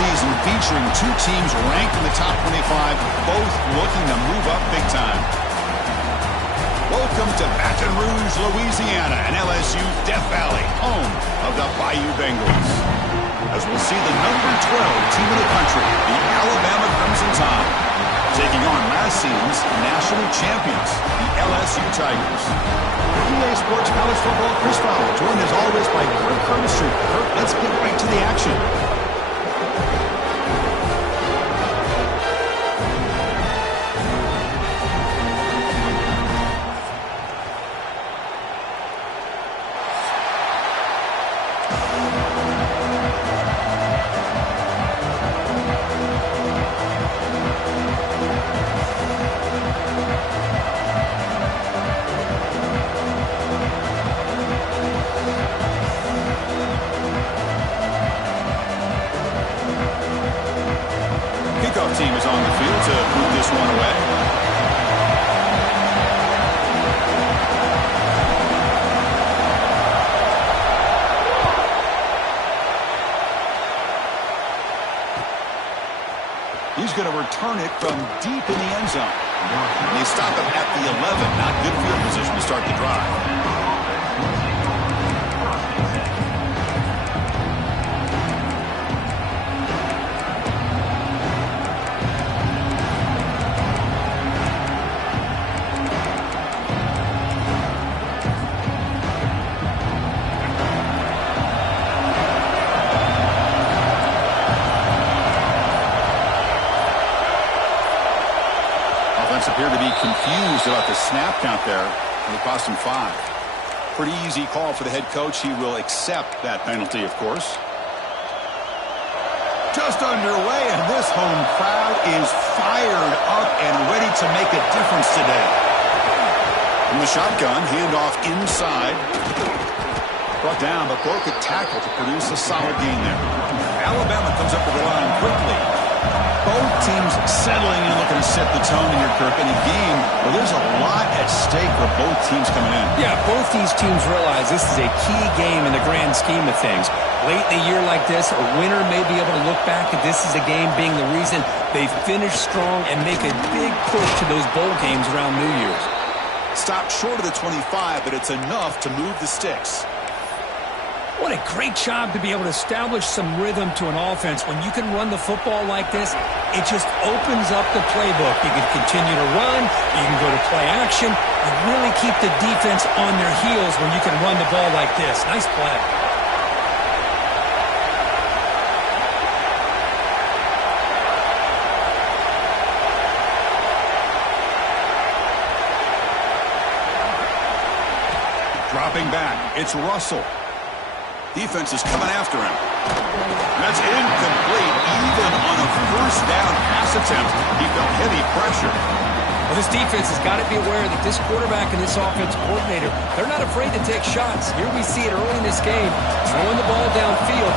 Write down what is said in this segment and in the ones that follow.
season featuring two teams ranked in the top 25, both looking to move up big time. Welcome to Baton Rouge, Louisiana, and LSU Death Valley, home of the Bayou Bengals. As we'll see the number 12 team in the country, the Alabama Crimson Tide, taking on last season's national champions, the LSU Tigers. EA Sports College Football Chris Fowler, joined as always by Kirk Hermstreet. Kirk, let's get right to the action. Team is on the field to move this one away. He's going to return it from deep in the end zone. And they stop him at the 11. Not good field position to start the drive. Appeared to be confused about the snap count there, and it cost him 5. Pretty easy call for the head coach. He will accept that penalty, of course. Just underway, and this home crowd is fired up and ready to make a difference today. From the shotgun, handoff inside. Brought down, but broke a tackle to produce a solid gain there. Alabama comes up with the line quickly. Both teams settling and looking to set the tone here, Kirk, in a game where there's a lot at stake for both teams coming in. Yeah, both these teams realize this is a key game in the grand scheme of things. Late in a year like this, a winner may be able to look back at this as a game being the reason they finish strong and make a big push to those bowl games around New Year's. Stopped short of the 25, but it's enough to move the sticks. What a great job to be able to establish some rhythm to an offense. When you can run the football like this, it just opens up the playbook. You can continue to run. You can go to play action. You really keep the defense on their heels when you can run the ball like this. Nice play. Dropping back, it's Russell. Defense is coming after him. That's incomplete, even on a first down pass attempt. He felt heavy pressure. Well, this defense has got to be aware that this quarterback and this offensive coordinator, they're not afraid to take shots. Here we see it early in this game, throwing the ball downfield.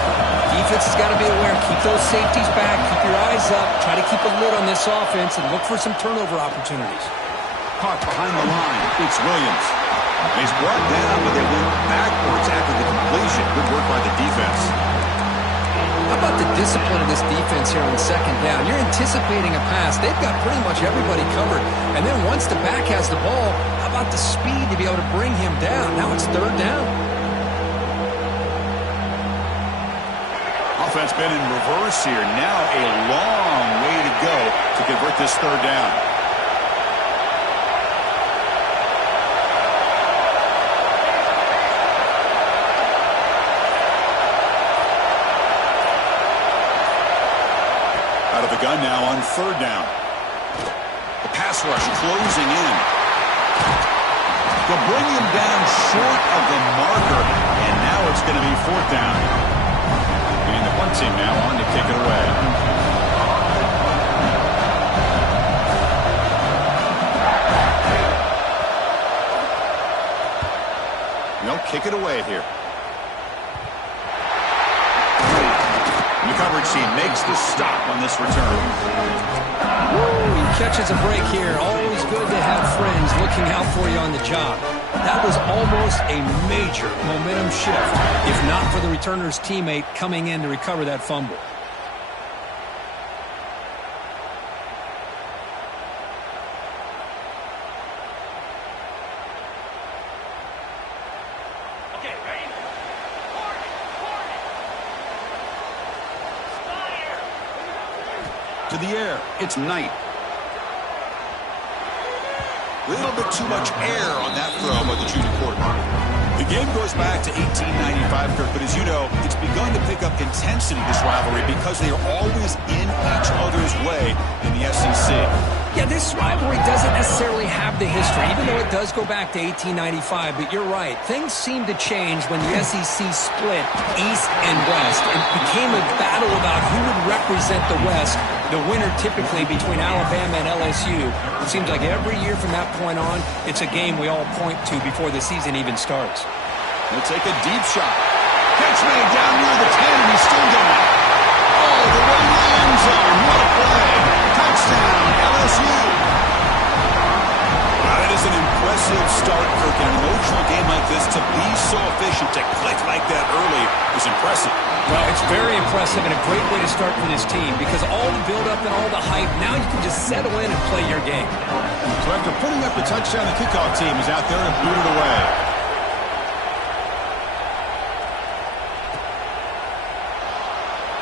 Defense has got to be aware. Keep those safeties back. Keep your eyes up. Try to keep a lid on this offense and look for some turnover opportunities. Caught behind the line. It's Williams. He's brought down, but they went backwards after the completion. Good work by the defense. How about the discipline of this defense here on second down? You're anticipating a pass. They've got pretty much everybody covered. And then once the back has the ball, how about the speed to be able to bring him down? Now it's third down. Offense been in reverse here. Now a long way to go to convert this third down. Out of the gun now on third down. The pass rush closing in. They'll bring him down short of the marker, and now it's going to be fourth down. And the punt team now on to kick it away. They'll kick it away here. The coverage team makes the stop on this return. Woo, he catches a break here. Always good to have friends looking out for you on the job. That was almost a major momentum shift, if not for the returner's teammate coming in to recover that fumble. to the air. It's Knight. Little bit too much air on that throw by the junior quarterback. The game goes back to 1895, Kirk, but as you know, it's begun to pick up intensity, this rivalry, because they are always in each other's way in the SEC. Yeah, this rivalry doesn't necessarily have the history, even though it does go back to 1895. But you're right. Things seem to change when the SEC split East and West. It became a battle about who would represent the West, the winner typically between Alabama and LSU. It seems like every year from that point on, it's a game we all point to before the season even starts. They'll take a deep shot. Catch made down near the 10, and he's still going. Oh, the way to the end zone. What a play. Touchdown, LSU. That is an impressive start, Kirk. In an emotional game like this, to be so efficient, to click like that early is impressive. Well, it's very impressive and a great way to start for this team because all the build-up and all the hype, now you can just settle in and play your game. So after putting up the touchdown, the kickoff team is out there to boot it away.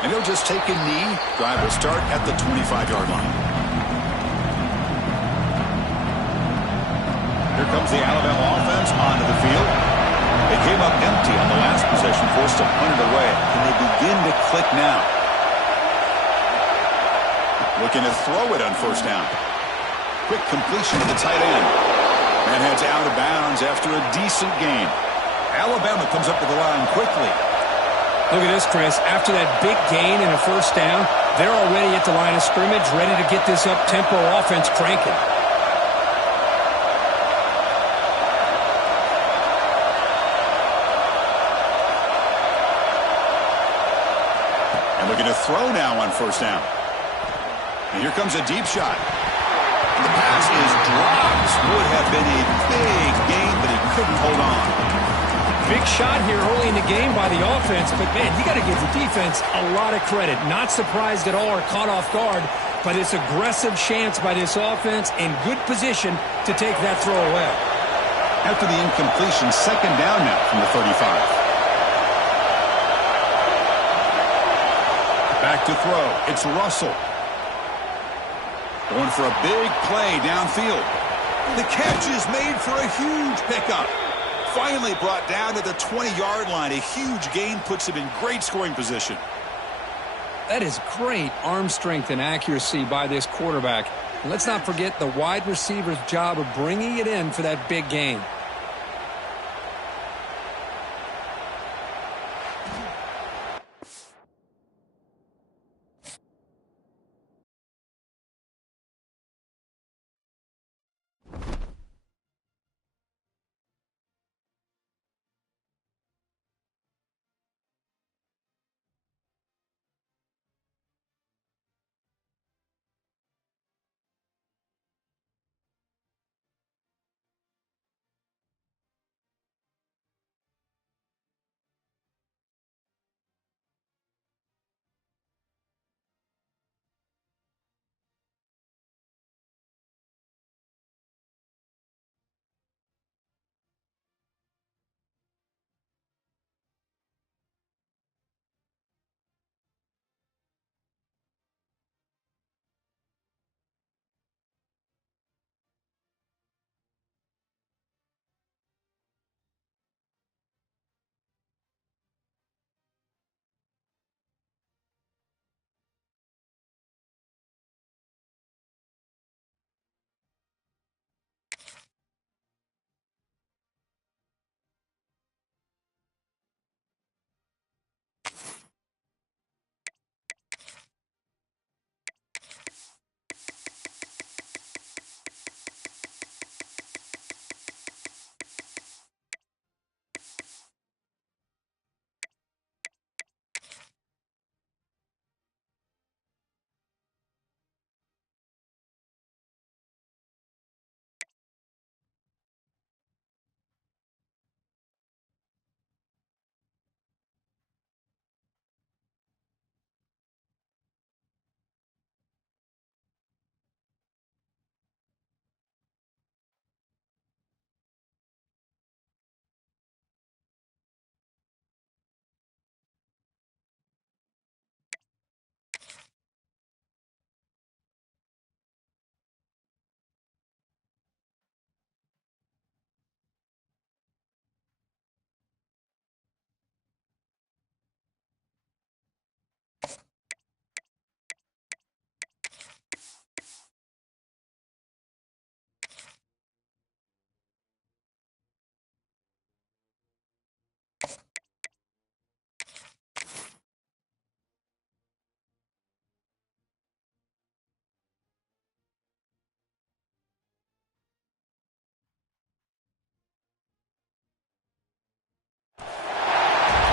And he'll just take a knee. Drive will start at the 25-yard line. Here comes the Alabama offense onto the field. They came up empty on the last possession, forced to punt it away. Can they begin to click now? Looking to throw it on first down. Quick completion to the tight end. And heads out of bounds after a decent gain. Alabama comes up to the line quickly. Look at this, Chris. After that big gain and a first down, they're already at the line of scrimmage, ready to get this up-tempo offense cranking. And looking to throw now on first down. And here comes a deep shot. And the pass is dropped. Would have been a big gain, but he couldn't hold on. Big shot here early in the game by the offense, but, man, you got to give the defense a lot of credit. Not surprised at all or caught off guard, but it's aggressive chance by this offense in good position to take that throw away. After the incompletion, second down now from the 35. Back to throw. It's Russell. Going for a big play downfield. The catch is made for a huge pickup. Finally brought down to the 20-yard line. A huge gain puts him in great scoring position. That is great arm strength and accuracy by this quarterback. And let's not forget the wide receiver's job of bringing it in for that big gain.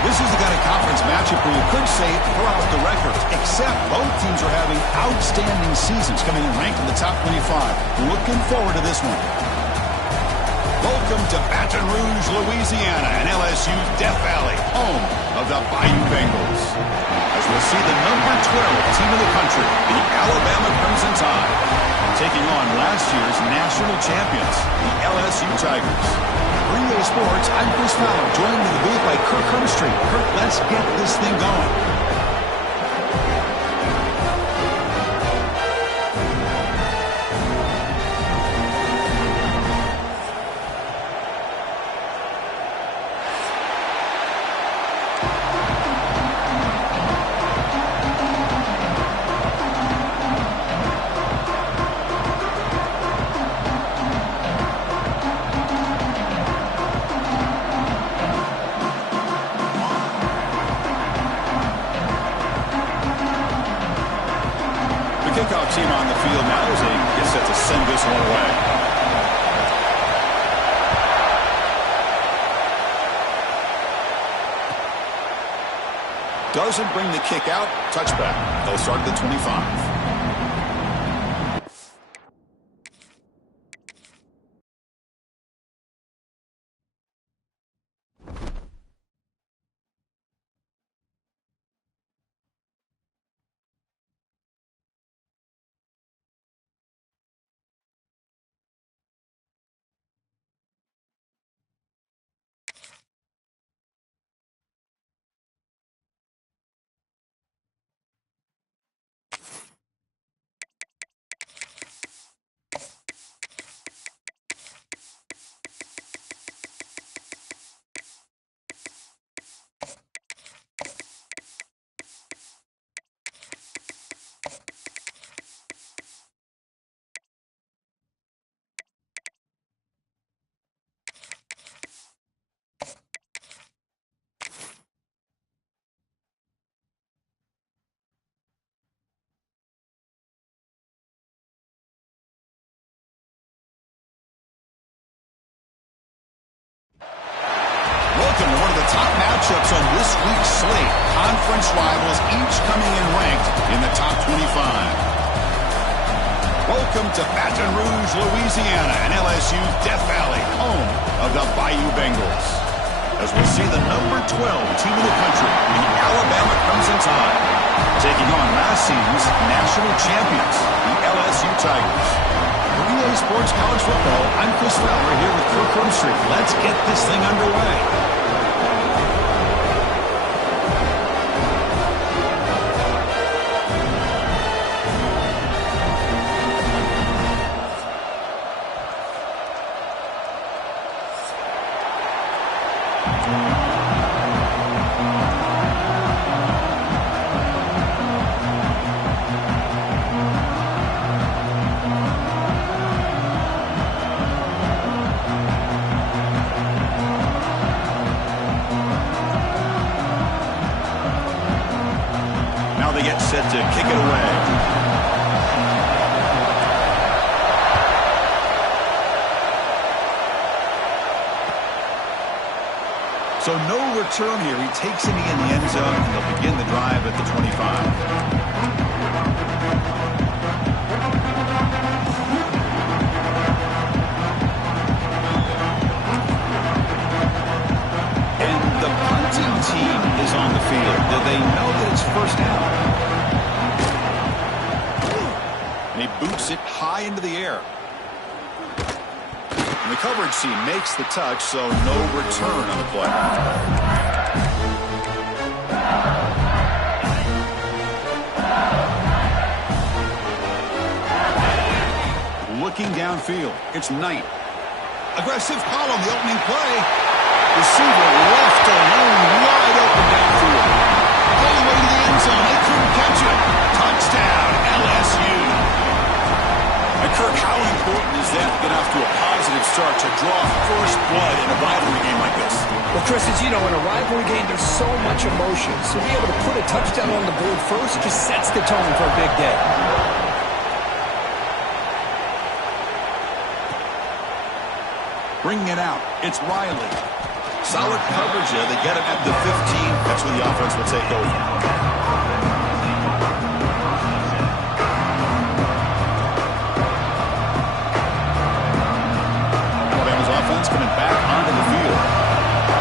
This is the kind of conference matchup where you could say throw out the records, except both teams are having outstanding seasons, coming in ranked in the top 25. Looking forward to this one. Welcome to Baton Rouge, Louisiana, and LSU's Death Valley, home of the Bayou Bengals. As we'll see the number 12 team in the country, the Alabama Crimson Tide, taking on last year's national champions, the LSU Tigers. For EA Sports, I'm Chris Fowler, joined in the booth by Kirk Hermstreet. Kirk, let's get this thing going. Kickoff team on the field now as they get set to send this one away. Doesn't bring the kick out. Touchback. They'll start at the 25. Welcome to one of the top matchups on this week's slate. Conference rivals, each coming in ranked in the top 25. Welcome to Baton Rouge, Louisiana, and LSU's Death Valley, home of the Bayou Bengals. As we'll see the number 12 team in the country, the Alabama Crimson Tide, taking on last season's national champions, the LSU Tigers. For EA Sports College Football, I'm Chris Fowler here with Kirk Hermstreet. Let's get this thing underway. They get set to kick it away. So no return here. He takes it in the end zone, and they'll begin the drive at the 25. And the punting team is on the field. Do they know that it's first down? And he boots it high into the air. And the coverage team makes the touch, so no return on the play. Looking downfield, it's Knight. Aggressive call on the opening play. Receiver left alone, wide open downfield. All the way to the end zone, they couldn't catch it. Touchdown, LSU. Kirk, how important is that to get off to a positive start to draw first blood in a rivalry game like this? Well, Chris, as you know, in a rivalry game, there's so much emotion. So to be able to put a touchdown on the board first just sets the tone for a big day. Bringing it out, it's Riley. Solid coverage there. They get him at the 15. That's where the offense will take over. Alabama's offense coming back onto the field.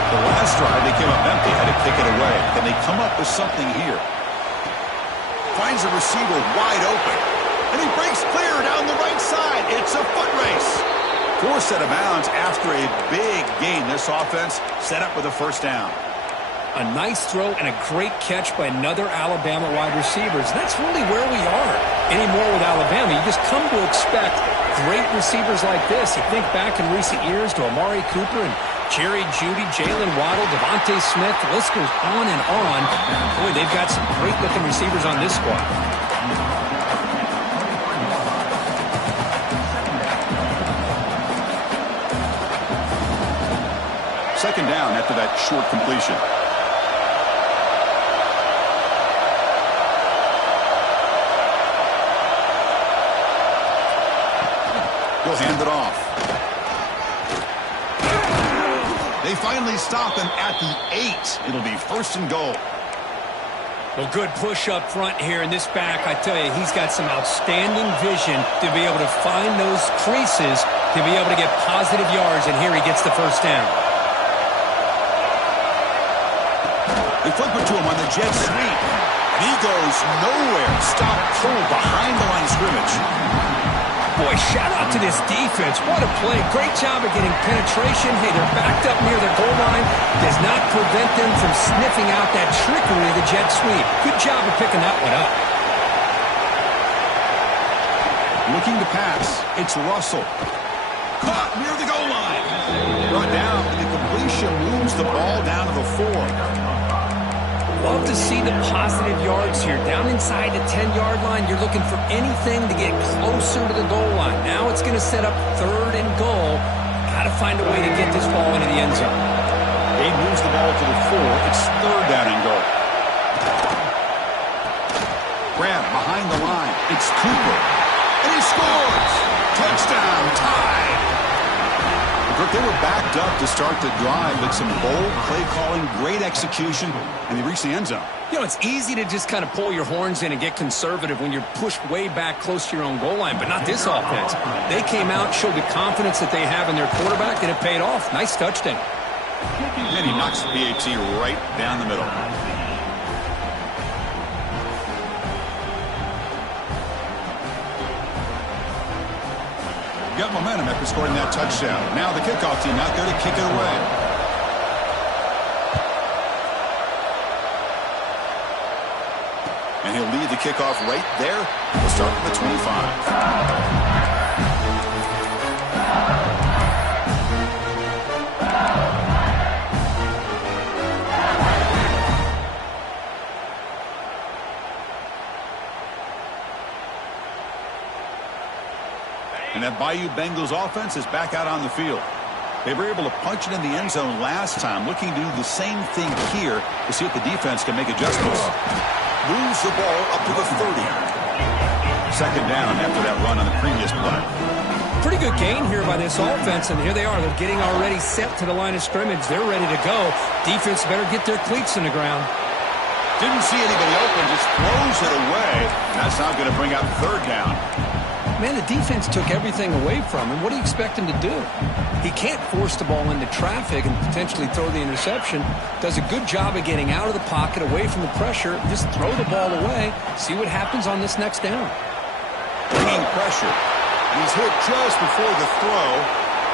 The last drive, they came up empty, had to kick it away. Then they come up with something here. Finds a receiver wide open. And he breaks clear down the right side. It's a foot race. Forced out of bounds after a big gain. This offense set up with a first down. A nice throw and a great catch by another Alabama wide receiver. That's really where we are anymore with Alabama. You just come to expect great receivers like this. You think back in recent years to Amari Cooper and Jerry Jeudy, Jalen Waddle, Devontae Smith. The list goes on and on. Boy, they've got some great-looking receivers on this squad. Second down after that short completion. He'll hand it off. They finally stop him at the 8. It'll be first and goal. Well, good push up front here in this back. I tell you, he's got some outstanding vision to be able to find those creases, to be able to get positive yards, and here he gets the first down. They flip it to him on the jet sweep. And he goes nowhere. Stop pull behind the line of scrimmage. Boy, shout out to this defense. What a play. Great job of getting penetration. Hey, they're backed up near their goal line. Does not prevent them from sniffing out that trickery of the jet sweep. Good job of picking that one up. Looking to pass. It's Russell. Caught near the goal line. Brought down. The completion moves the ball down to the 4. Love to see the positive yards here. Down inside the 10-yard line, you're looking for anything to get closer to the goal line. Now it's going to set up third and goal. Got to find a way to get this ball into the end zone. He moves the ball to the 4. It's third down and goal. Grab behind the line. It's Cooper. And he scores! Touchdown, tied! They were backed up to start the drive, but some bold play calling, great execution, and they reached the end zone. You know, it's easy to just kind of pull your horns in and get conservative when you're pushed way back close to your own goal line, but not this offense. They came out, showed the confidence that they have in their quarterback, and it paid off. Nice touchdown. And he knocks the PAT right down the middle. Got momentum after scoring that touchdown. Now the kickoff team out there to kick it away. And he'll lead the kickoff right there. We'll start with the 25. And that Bayou Bengals offense is back out on the field. They were able to punch it in the end zone last time, looking to do the same thing here to see if the defense can make adjustments. Moves the ball up to the 30. Second down after that run on the previous play. Pretty good gain here by this offense, and here they are. They're getting already set to the line of scrimmage. They're ready to go. Defense better get their cleats in the ground. Didn't see anybody open, just throws it away. That's not going to bring out third down. Man, the defense took everything away from him. What do you expect him to do? He can't force the ball into traffic and potentially throw the interception. Does a good job of getting out of the pocket, away from the pressure. Just throw the ball away. See what happens on this next down. Bringing pressure. He's hit just before the throw.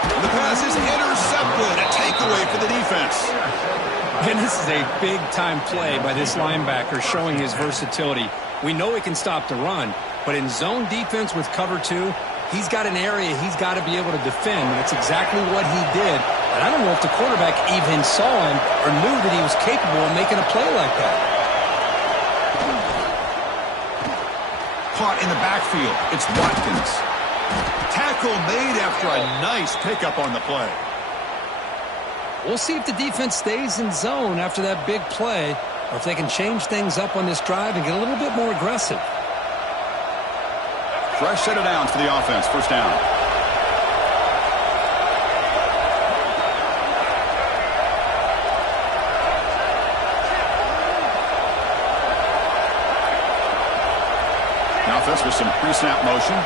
And the pass is intercepted. A takeaway for the defense. And this is a big-time play by this linebacker, showing his versatility. We know he can stop the run, but in zone defense with cover 2, he's got an area he's got to be able to defend, and that's exactly what he did. And I don't know if the quarterback even saw him or knew that he was capable of making a play like that. Caught in the backfield. It's Watkins. Tackle made after a nice pickup on the play. We'll see if the defense stays in zone after that big play, or if they can change things up on this drive and get a little bit more aggressive. Fresh set of downs for the offense. First down. Now that's for some pre-snap motion.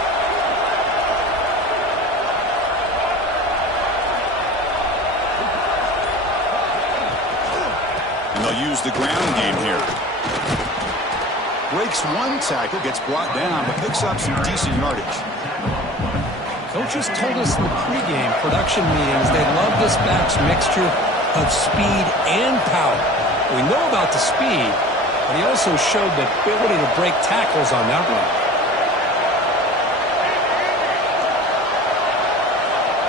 And they'll use the ground game here. Breaks one tackle, gets brought down, but picks up some decent yardage. Coaches told us in the pregame production meetings they love this back's mixture of speed and power. We know about the speed, but he also showed the ability to break tackles on that one.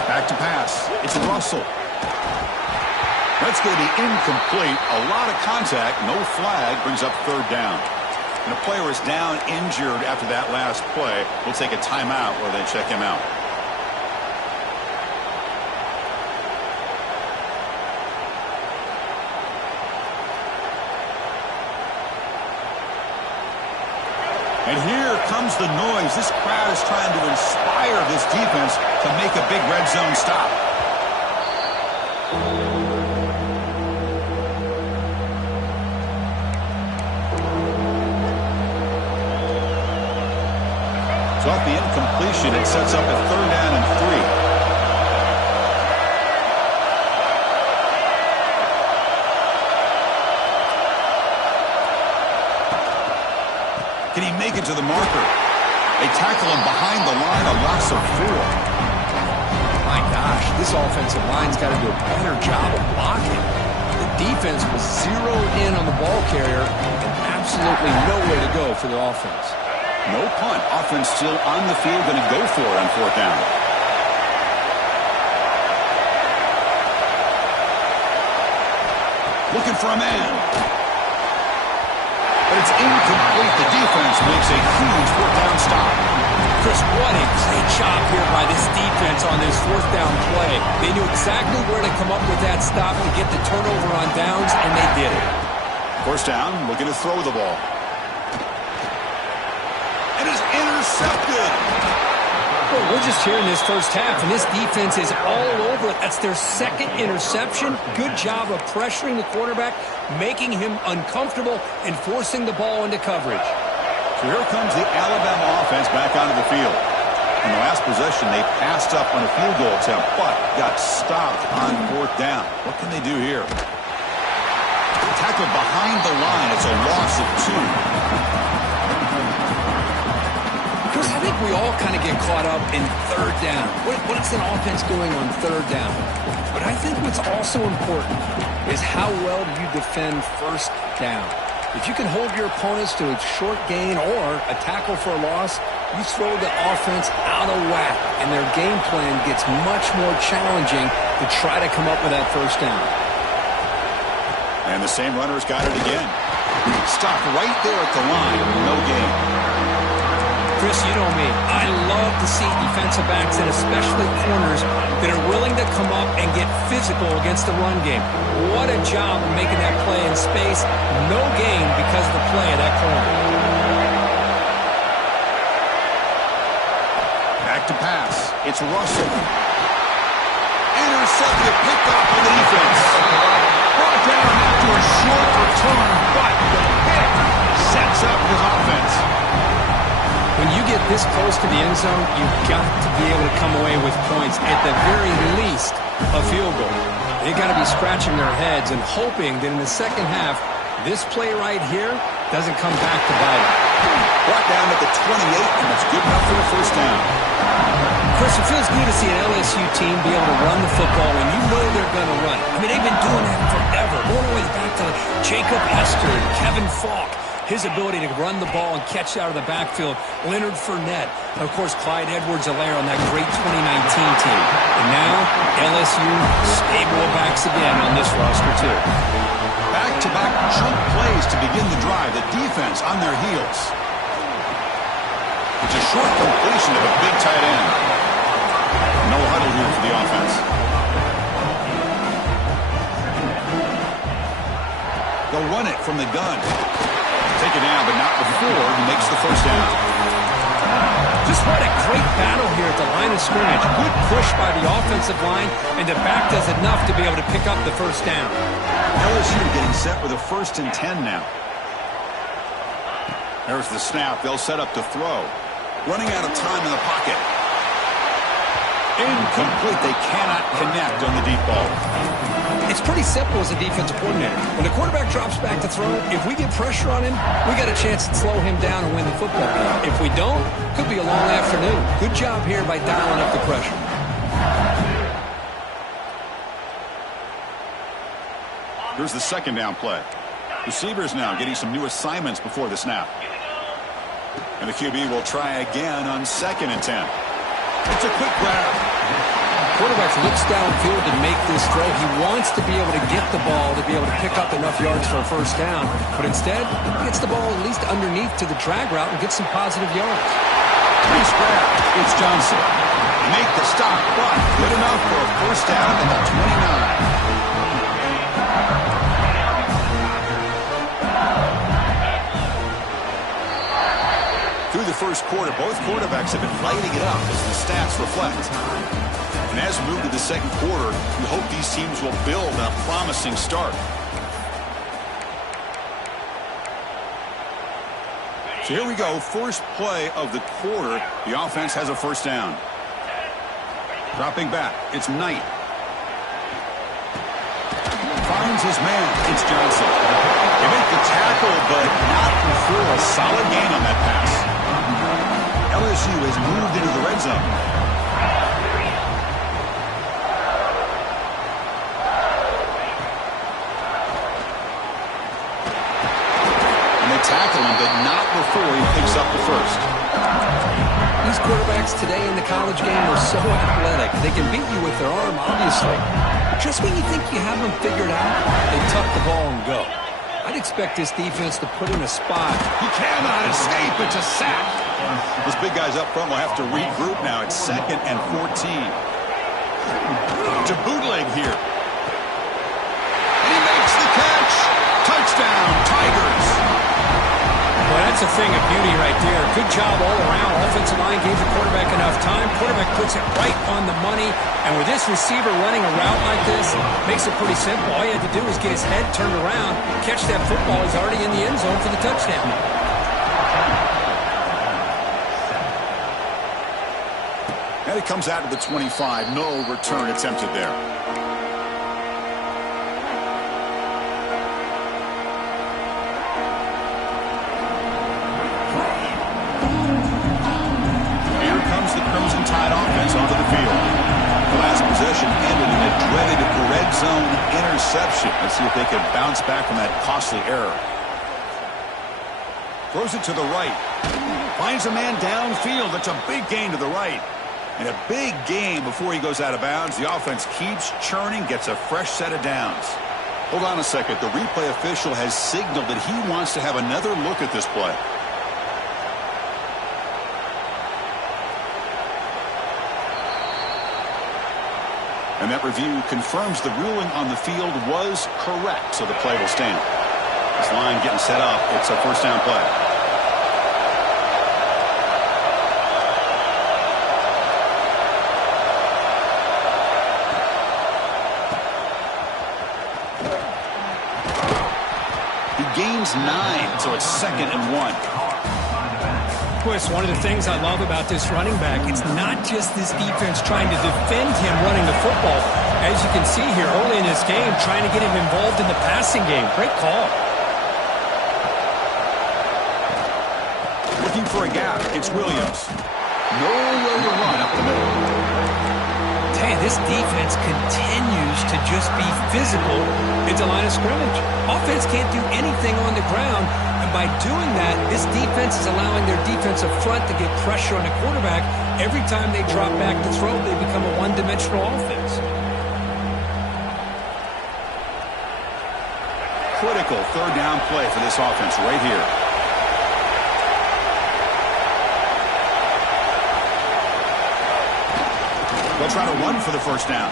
Back to pass. It's Russell. That's going to be incomplete. A lot of contact. No flag. Brings up third down. And a player is down injured after that last play. We'll take a timeout while they check him out. And here comes the noise. This crowd is trying to inspire this defense to make a big red zone stop. So off the incompletion, it sets up a third down and 3. Can he make it to the marker? They tackle him behind the line, a loss of 4. My gosh, this offensive line's got to do a better job of blocking. The defense was zeroed in on the ball carrier and absolutely nowhere to go for the offense. No punt. Offense still on the field, going to go for it on fourth down. Looking for a man. But it's incomplete. The defense makes a huge fourth down stop. Chris, what a great job here by this defense on this fourth down play. They knew exactly where to come up with that stop and get the turnover on downs, and they did it. First down, looking to throw the ball. And it's intercepted. Well, we're just here in this first half, and this defense is all over it. That's their second interception. Good job of pressuring the quarterback, making him uncomfortable, and forcing the ball into coverage. So here comes the Alabama offense back onto the field. In the last possession, they passed up on a field goal attempt, but got stopped on fourth down. What can they do here? Tackle behind the line. It's a loss of 2. Chris, I think we all kind of get caught up in third down. What is an offense doing on third down? But I think what's also important is how well do you defend first down. If you can hold your opponents to a short gain or a tackle for a loss, you throw the offense out of whack, and their game plan gets much more challenging to try to come up with that first down. And the same runner's got it again. Stopped right there at the line. No gain. Chris, you know me. I love to see defensive backs and especially corners that are willing to come up and get physical against the run game. What a job of making that play in space. No gain because of the play of that corner. Back to pass. It's Russell. Intercepted, picked off by the defense. Brought down after a short return, but the pick sets up his offense. When you get this close to the end zone, you've got to be able to come away with points, at the very least, a field goal. They've got to be scratching their heads and hoping that in the second half, this play right here doesn't come back to bite them. Brought down at the 28, and it's good enough for the first down. Chris, it feels good to see an LSU team be able to run the football when you know they're going to run it. I mean, they've been doing that forever, all the way back to Jacob Hester and Kevin Falk. His ability to run the ball and catch out of the backfield. Leonard Fournette. And, of course, Clyde Edwards-Helaire on that great 2019 team. And now, LSU stable backs again on this roster, too. Back-to-back chunk plays to begin the drive. The defense on their heels. It's a short completion of a big tight end. No huddle here for the offense. They'll run it from the gun. Take it down, but not before he makes the first down. Just what a great battle here at the line of scrimmage. Good push by the offensive line, and the back does enough to be able to pick up the first down. LSU getting set with a 1st and 10 now. There's the snap. They'll set up to throw. Running out of time in the pocket. Incomplete. They cannot connect on the deep ball. It's pretty simple as a defensive coordinator. When the quarterback drops back to throw, if we get pressure on him, we got a chance to slow him down and win the football game. If we don't, could be a long afternoon. Good job here by dialing up the pressure. Here's the second down play. Receivers now getting some new assignments before the snap. And the QB will try again on 2nd and 10. It's a quick grab. Quarterback looks downfield to make this throw. He wants to be able to get the ball to be able to pick up enough yards for a first down. But instead, he gets the ball at least underneath to the drag route and gets some positive yards. Nice grab. It's Johnson. Make the stop, but good enough for a first down at the 29. Through the first quarter, both quarterbacks have been lighting it up as the stats reflect. And as we move to the second quarter, we hope these teams will build on a promising start. So here we go, first play of the quarter. The offense has a first down. Dropping back, it's Knight. Finds his man, it's Johnson. They make the tackle, but not before a solid gain on that pass. LSU has moved into the red zone. And they tackle him, but not before he picks up the first. These quarterbacks today in the college game are so athletic. They can beat you with their arm, obviously. Just when you think you have them figured out, they tuck the ball and go. I'd expect this defense to put in a spot. He cannot escape. It's a sack. Those big guys up front will have to regroup now. It's 2nd and 14. To bootleg here. And he makes the catch. Touchdown, Tigers. Well, that's a thing of beauty right there. Good job all around. Offensive line gave the quarterback enough time. Quarterback puts it right on the money. And with this receiver running a route like this, makes it pretty simple. All you had to do was get his head turned around, catch that football. He's already in the end zone for the touchdown. And it comes out to the 25. No return attempted there. Here comes the Crimson Tide offense onto the field. The last possession ended in a dreaded red zone interception. Let's see if they can bounce back from that costly error. Throws it to the right. Finds a man downfield. That's a big gain to the right. And a big gain before he goes out of bounds. The offense keeps churning, gets a fresh set of downs. Hold on a second. The replay official has signaled that he wants to have another look at this play. And that review confirms the ruling on the field was correct, so the play will stand. This line getting set up. It's a first down play. He gains 9, so it's 2nd and 1. Chris, one of the things I love about this running back, it's not just this defense trying to defend him running the football. As you can see here early in this game, trying to get him involved in the passing game. Great call. Looking for a gap. It's Williams. Nowhere to run up the middle. Hey, this defense continues to just be physical at the line of scrimmage. Offense can't do anything on the ground. And by doing that, this defense is allowing their defensive front to get pressure on the quarterback. Every time they drop back to throw, they become a one-dimensional offense. Critical third down play for this offense right here. They'll try to run for the first down.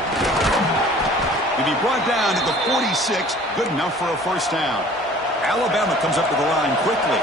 He'll be brought down at the 46. Good enough for a first down. Alabama comes up to the line quickly.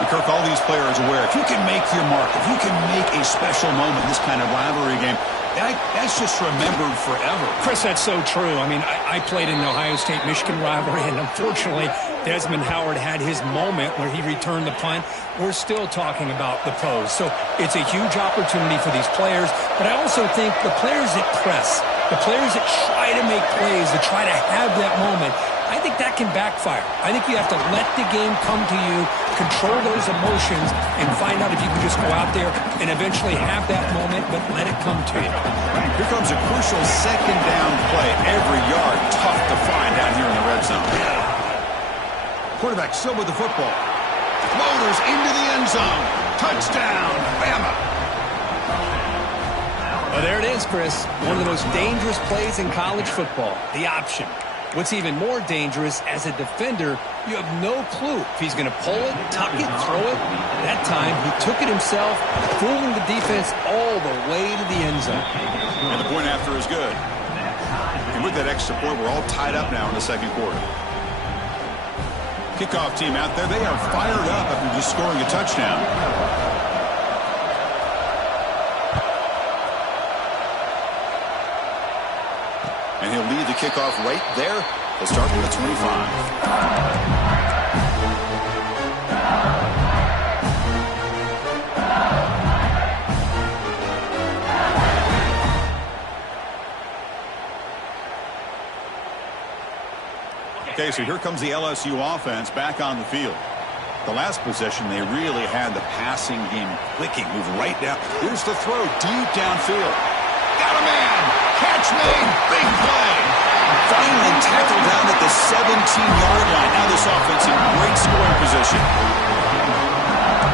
And Kirk, all these players are aware, if you can make your mark, if you can make a special moment in this kind of rivalry game, that's just remembered forever. Chris, that's so true. I mean, I played in the Ohio State-Michigan rivalry, and unfortunately, Desmond Howard had his moment where he returned the punt. We're still talking about the pose. So it's a huge opportunity for these players, but I also think the players that press, the players that try to make plays, that try to have that moment, I think that can backfire. I think you have to let the game come to you, control those emotions, and find out if you can just go out there and eventually have that moment, but let it come to you. Here comes a crucial second down play. Every yard tough to find out here in the red zone. Quarterback still with the football. Motors into the end zone. Touchdown, Bama. Well, there it is, Chris. One of the most dangerous plays in college football, the option. What's even more dangerous, as a defender, you have no clue if he's going to pull it, tuck it, throw it. That time, he took it himself, fooling the defense all the way to the end zone. And the point after is good. And with that extra point, we're all tied up now in the second quarter. Kickoff team out there, they are fired up after just scoring a touchdown. And he'll lead the kickoff right there. They'll start with a 25. Okay, so here comes the LSU offense back on the field. The last possession, they really had the passing game clicking. Move right down. Here's the throw deep downfield. Got a man. Catch made. Big play. Finally tackled down at the 17-yard line. Now this offense in great scoring position.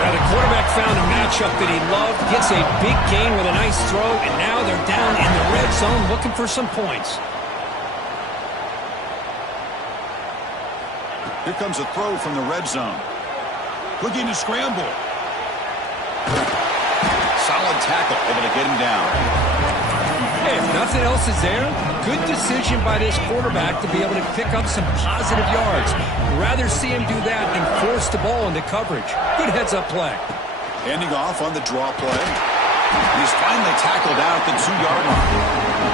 Now the quarterback found a matchup that he loved, gets a big gain with a nice throw, and now they're down in the red zone looking for some points. Here comes a throw from the red zone. Looking to scramble. Solid tackle, able to get him down. Hey, if nothing else is there, good decision by this quarterback to be able to pick up some positive yards. Rather see him do that than force the ball into coverage. Good heads-up play. Handing off on the draw play. And he's finally tackled out at the 2-yard line.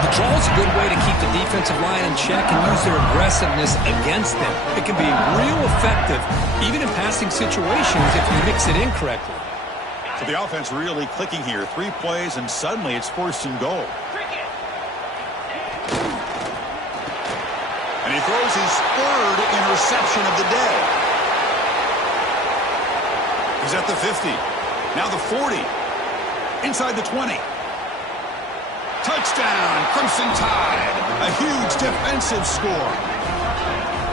The draw is a good way to keep the defensive line in check and use their aggressiveness against them. It can be real effective, even in passing situations, if you mix it in correctly. So the offense really clicking here. 3 plays, and suddenly it's 1st and goal. And he throws his 3rd interception of the day. He's at the 50. Now the 40. Inside the 20. Touchdown, Crimson Tide. A huge defensive score.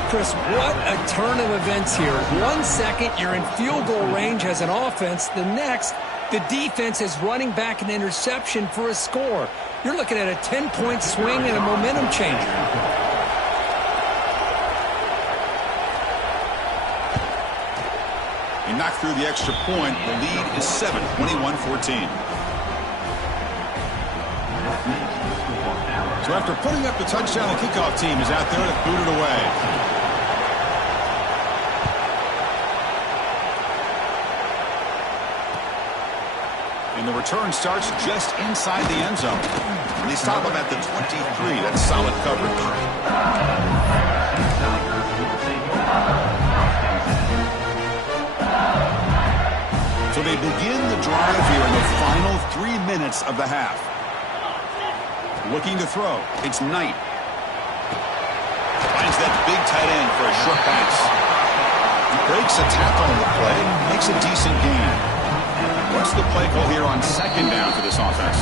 Chris, what a turn of events here. 1 second, you're in field goal range as an offense. The next, the defense is running back an interception for a score. You're looking at a 10-point swing and a momentum changer. He knocked through the extra point. The lead is 7, 21-14. So after putting up the touchdown, the kickoff team is out there to boot it away. And the return starts just inside the end zone. And they stop him at the 23. That's solid coverage. So they begin the drive here in the final 3 minutes of the half. Looking to throw. It's Knight. Finds that big tight end for a short pass. He breaks a tackle on the play and makes a decent gain. What's the play call here on 2nd down for this offense?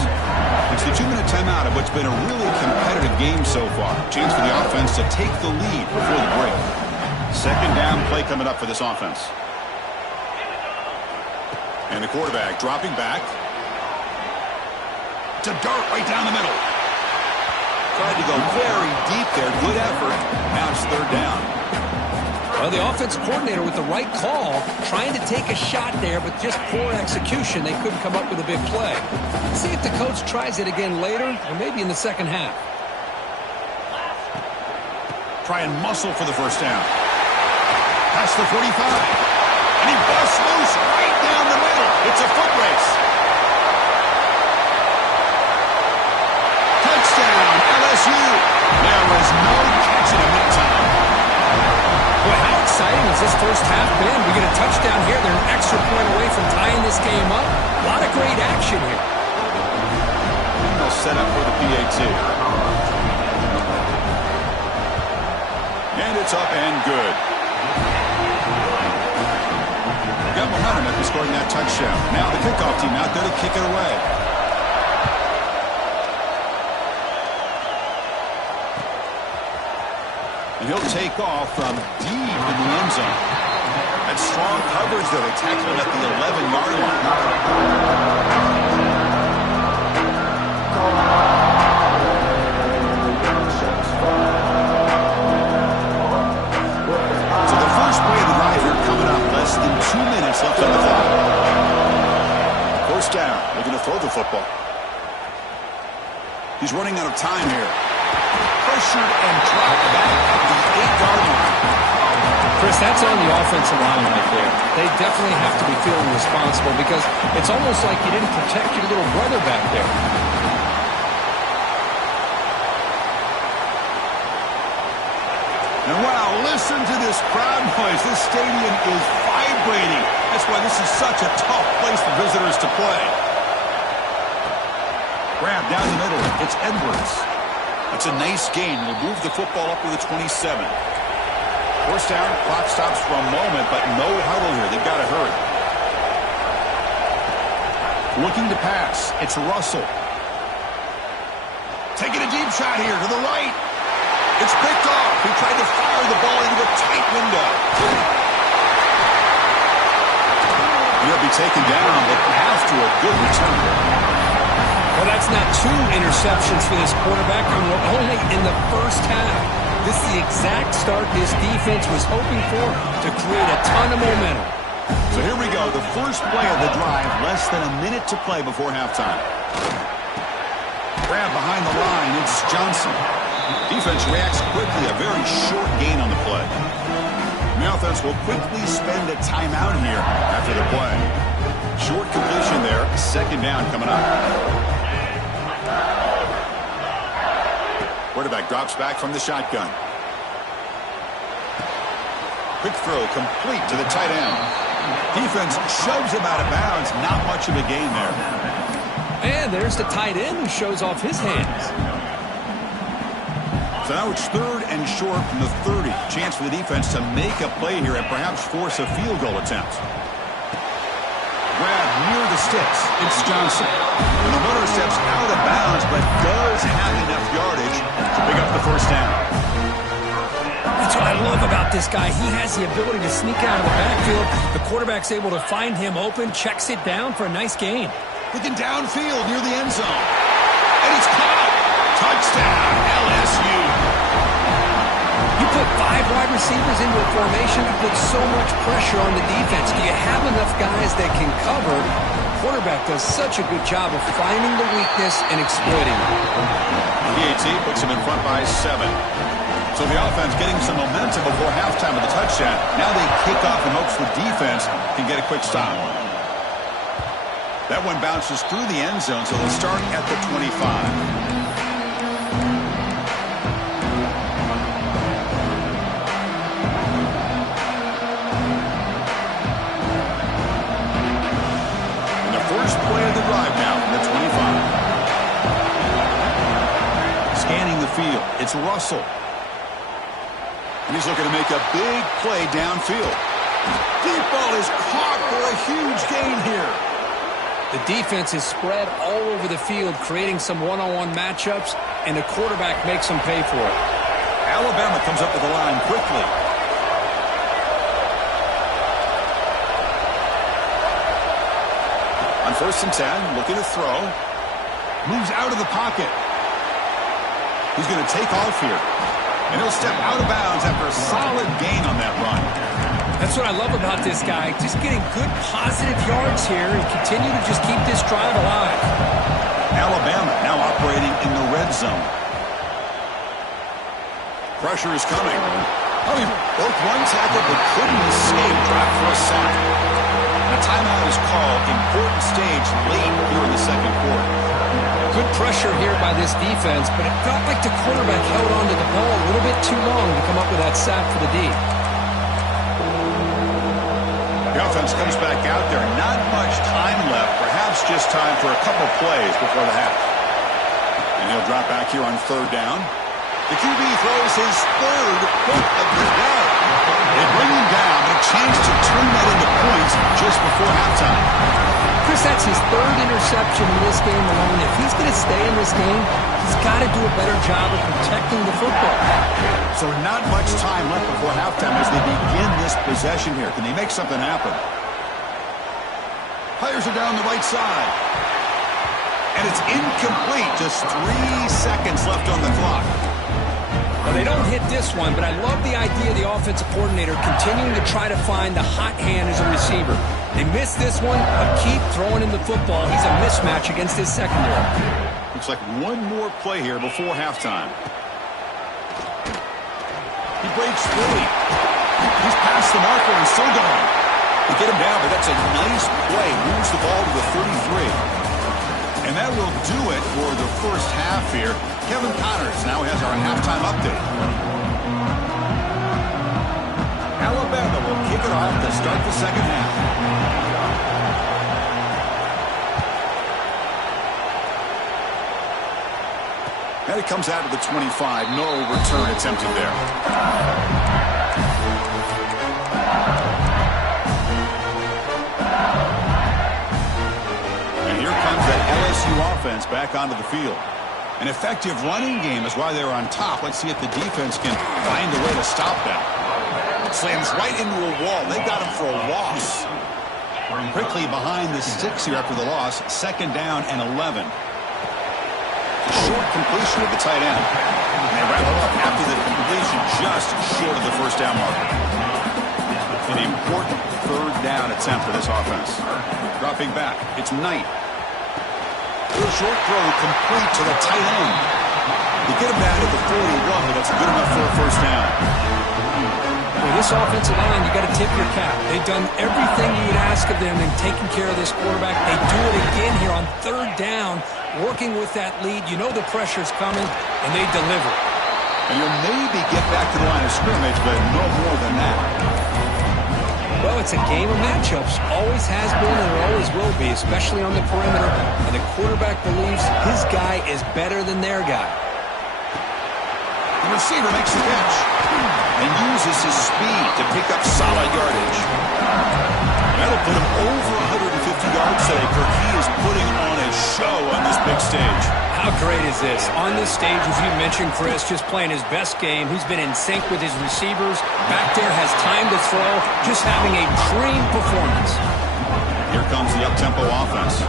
It's the 2-minute timeout of what's been a really competitive game so far. Chance for the offense to take the lead before the break. 2nd down play coming up for this offense. And the quarterback dropping back. To dart right down the middle. Tried to go very deep there. Good effort. Now it's 3rd down. Well, the offense coordinator with the right call, trying to take a shot there, but just poor execution. They couldn't come up with a big play. Let's see if the coach tries it again later, or maybe in the second half. Try and muscle for the 1st down. Past the 45. And he busts loose right down the middle. It's a foot race. Touchdown, LSU. There was no catching him that time. Well, first half been? We get a touchdown here. They're an extra point away from tying this game up. A lot of great action here. They'll set up for the PAT. And it's up and good. Got momentum after scoring that touchdown. Now the kickoff team out there to kick it away. And he'll take off from deep in the end zone. That's strong coverage, though. They tackle him at the 11-yard line. So the first play of the drive here coming up. Less than 2 minutes left on the clock. First down. Looking to throw the football. He's running out of time here. Pressured and dropped back at the 8-yard line. Chris, that's on the offensive line right there. They definitely have to be feeling responsible because it's almost like you didn't protect your little brother back there. And wow, listen to this crowd noise. This stadium is vibrating. That's why this is such a tough place for visitors to play. Grab down the middle. It's Edwards. That's a nice gain. We'll move the football up to the 27. First down, clock stops for a moment, but no huddle here. They've got to hurry. Looking to pass. It's Russell. Taking a deep shot here to the right. It's picked off. He tried to fire the ball into a tight window. He'll be taken down, but after a good return. Well, that's not 2 interceptions for this quarterback, and we're only in the first half. This is the exact start this defense was hoping for to create a ton of momentum. So here we go, the first play of the drive, less than a minute to play before halftime. Grab behind the line, it's Johnson. Defense reacts quickly, a very short gain on the play. The offense will quickly spend a timeout here after the play. Short completion there, second down coming up. Quarterback drops back from the shotgun. Quick throw complete to the tight end. Defense shoves him out of bounds. Not much of a gain there. And there's the tight end who shows off his hands. So now it's third and short from the 30. Chance for the defense to make a play here and perhaps force a field goal attempt. Grab near the sticks. It's Johnson. And the runner steps out of bounds, but does have enough yardage to pick up the first down. That's what I love about this guy. He has the ability to sneak out of the backfield. The quarterback's able to find him open, checks it down for a nice gain. Looking downfield near the end zone. And it's caught. Touchdown, LSU. You put 5 wide receivers into a formation, you put so much pressure on the defense. Do you have enough guys that can cover? The quarterback does such a good job of finding the weakness and exploiting it. PAT puts him in front by 7. So the offense getting some momentum before halftime of the touchdown. Now they kick off in hopes the defense can get a quick stop. That one bounces through the end zone, so they'll start at the 25. First play of the drive now from the 25. Scanning the field. It's Russell. And he's looking to make a big play downfield. Deep ball is caught for a huge gain here. The defense is spread all over the field, creating some one-on-one matchups, and the quarterback makes them pay for it. Alabama comes up with the line quickly. On 1st and 10, looking to throw. Moves out of the pocket. He's going to take off here. And he'll step out of bounds after a solid gain on that run. That's what I love about this guy. Just getting good positive yards here and continue to just keep this drive alive. Alabama now operating in the red zone. Pressure is coming. Oh, he broke one tackle but couldn't escape. Drop for a sack. A timeout is called. Important stage late here in the second quarter. Good pressure here by this defense, but it felt like the quarterback held on to the ball a little bit too long to come up with that sack for the D. The offense comes back out there. Not much time left. Perhaps just time for a couple plays before the half. And he'll drop back here on third down. The QB throws his third pick of the day. They bring him down, a chance to turn that into points just before halftime. Chris, that's his third interception in this game alone. If he's going to stay in this game, he's got to do a better job of protecting the football. So not much time left before halftime as they begin this possession here. Can they make something happen? Fires it down the right side. And it's incomplete. Just 3 seconds left on the clock. Well, they don't hit this one, but I love the idea of the offensive coordinator continuing to try to find the hot hand as a receiver. They missed this one, but keep throwing him the football. He's a mismatch against his secondary. Looks like one more play here before halftime. He breaks free. He's past the marker and still going. They get him down, but that's a nice play. Moves the ball to the 33. And that will do it for the first half here. Kevin Connors now has our halftime update. Alabama will kick it off to start the second half. And it comes out of the 25. No return attempted there. That LSU offense back onto the field. An effective running game is why they're on top. Let's see if the defense can find a way to stop them. Slams right into a wall. They got him for a loss. Quickly behind the 6 here after the loss. Second down and 11. Short completion of the tight end. And they wrap it up after the completion just short of the first down marker. An important third down attempt for this offense. Dropping back. It's Knight. Short throw complete to the tight end. You get him down to the 41, but that's good enough for a first down. Well, this offensive line, you got to tip your cap. They've done everything you would ask of them in taking care of this quarterback. They do it again here on third down, working with that lead. You know the pressure's coming, and they deliver. And you'll maybe get back to the line of scrimmage, but no more than that. Well, it's a game of matchups. Always has been and it always will be, especially on the perimeter. And the quarterback believes his guy is better than their guy. The receiver makes the catch and uses his speed to pick up solid yardage. That'll put him over 150 yards today. He is putting on a show on this big stage. How great is this? On this stage, as you mentioned, Chris, just playing his best game. He's been in sync with his receivers. Back there, has time to throw. Just having a dream performance. Here comes the up-tempo offense.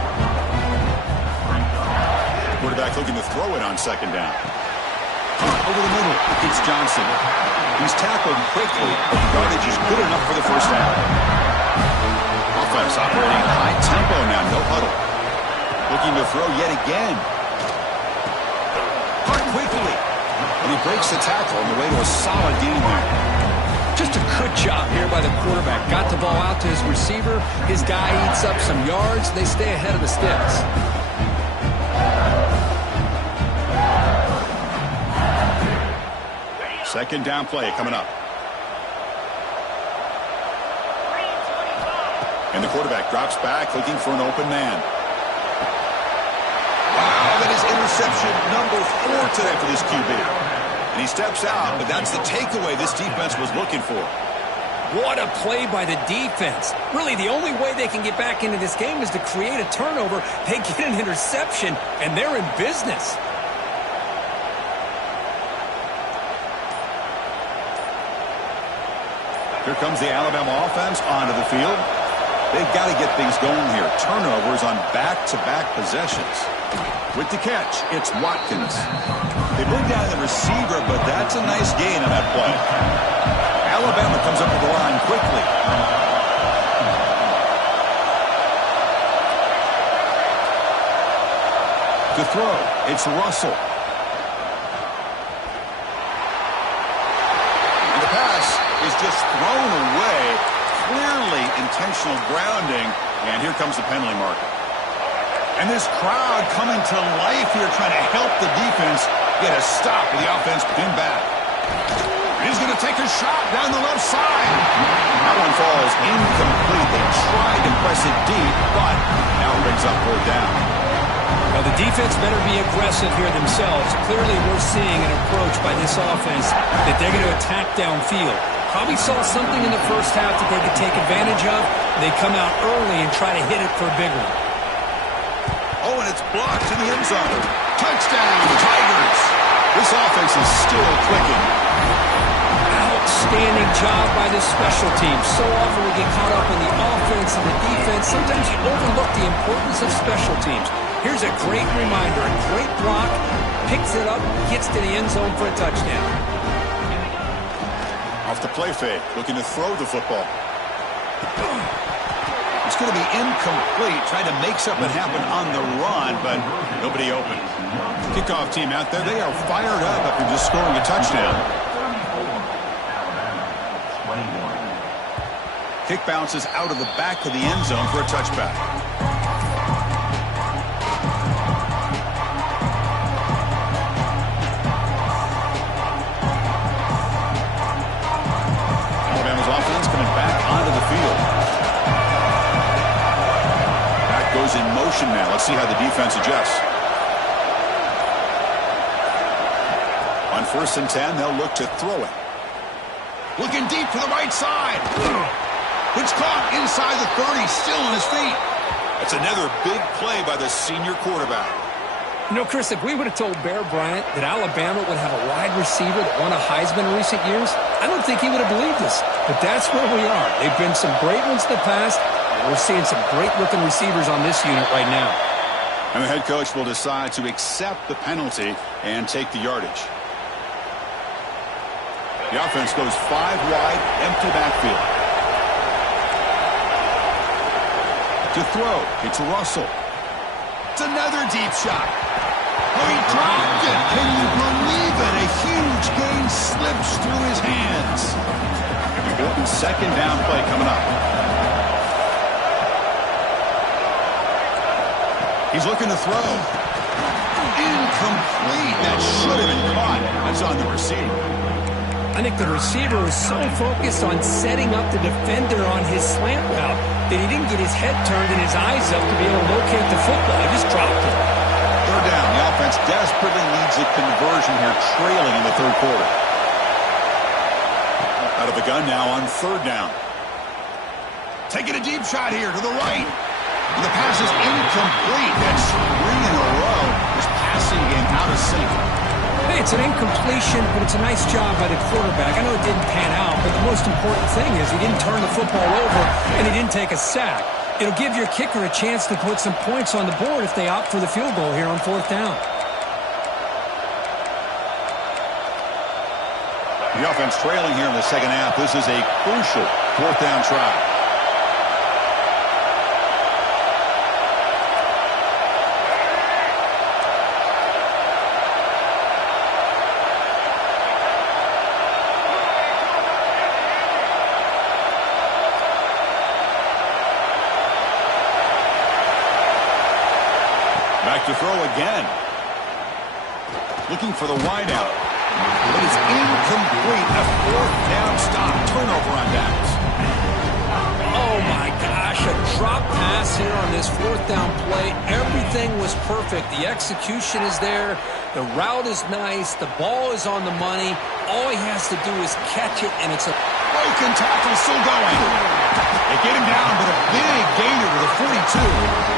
Quarterback looking to throw it on second down. Over the middle, it's Johnson. He's tackled quickly, but the yardage is good enough for the first down. Offense operating at high tempo now, no huddle. Looking to throw yet again. Quickly. And he breaks the tackle on the way to a solid gain there. Just a good job here by the quarterback. Got the ball out to his receiver. His guy eats up some yards. They stay ahead of the sticks. Second down play coming up. And the quarterback drops back looking for an open man. Wow, that is interception number 4 today for this QB. And he steps out, but that's the takeaway this defense was looking for. What a play by the defense. Really, the only way they can get back into this game is to create a turnover. They get an interception, and they're in business. Here comes the Alabama offense onto the field. They've got to get things going here. Turnovers on back-to-back possessions. With the catch, it's Watkins. They bring down the receiver, but that's a nice gain on that play. Alabama comes up to the line quickly. To throw, it's Russell. And the pass is just thrown away. Clearly intentional grounding. And here comes the penalty marker. And this crowd coming to life here trying to help the defense get a stop with the offense pinned back. He's going to take a shot down the left side. That one falls incomplete. They tried to press it deep, but now it brings up 4th down. Now, the defense better be aggressive here themselves. Clearly, we're seeing an approach by this offense that they're going to attack downfield. Probably saw something in the first half that they could take advantage of. They come out early and try to hit it for a big one. Oh, and it's blocked in the end zone. Touchdown, Tigers. This offense is still clicking. Outstanding job by the special teams. So often we get caught up in the offense and the defense. Sometimes you overlook the importance of special teams. Here's a great reminder, a great block, picks it up, gets to the end zone for a touchdown. Off the play fake, looking to throw the football. It's going to be incomplete, trying to make something happen on the run, but nobody open. Kickoff team out there, they are fired up after just scoring a touchdown. Kick bounces out of the back of the end zone for a touchback. Alabama's offense coming back onto the field. Back goes in motion now. Let's see how the defense adjusts. On 1st and 10, they'll look to throw it. Looking deep to the right side. It's caught inside the 30, still on his feet. That's another big play by the senior quarterback. You know, Chris, if we would have told Bear Bryant that Alabama would have a wide receiver that won a Heisman in recent years, I don't think he would have believed us. But that's where we are. They've been some great ones in the past, and we're seeing some great-looking receivers on this unit right now. And the head coach will decide to accept the penalty and take the yardage. The offense goes 5 wide, empty backfield. To throw, it's Russell. It's another deep shot. Oh, he dropped it. Can you believe it? A huge gain slips through his hands. 2nd down play coming up. He's looking to throw. Incomplete. That should have been caught. That's on the receiver. I think the receiver was so focused on setting up the defender on his slant route that he didn't get his head turned and his eyes up to be able to locate the football. He just dropped it. 3rd down. The offense desperately needs a conversion here, trailing in the 3rd quarter. Out of the gun now on 3rd down. Taking a deep shot here to the right. And the pass is incomplete. That's 3 in a row. This passing game out of sync. Hey, it's an incompletion, but it's a nice job by the quarterback. I know it didn't pan out, but the most important thing is he didn't turn the football over and he didn't take a sack. It'll give your kicker a chance to put some points on the board if they opt for the field goal here on 4th down. The offense trailing here in the 2nd half. This is a crucial 4th down try. Back to throw again. Looking for the wideout. But it's incomplete. A 4th down stop. Turnover on downs. Oh, my gosh. A drop pass here on this 4th down play. Everything was perfect. The execution is there. The route is nice. The ball is on the money. All he has to do is catch it, and it's a broken tackle still going. They get him down, but a big gainer to the 42.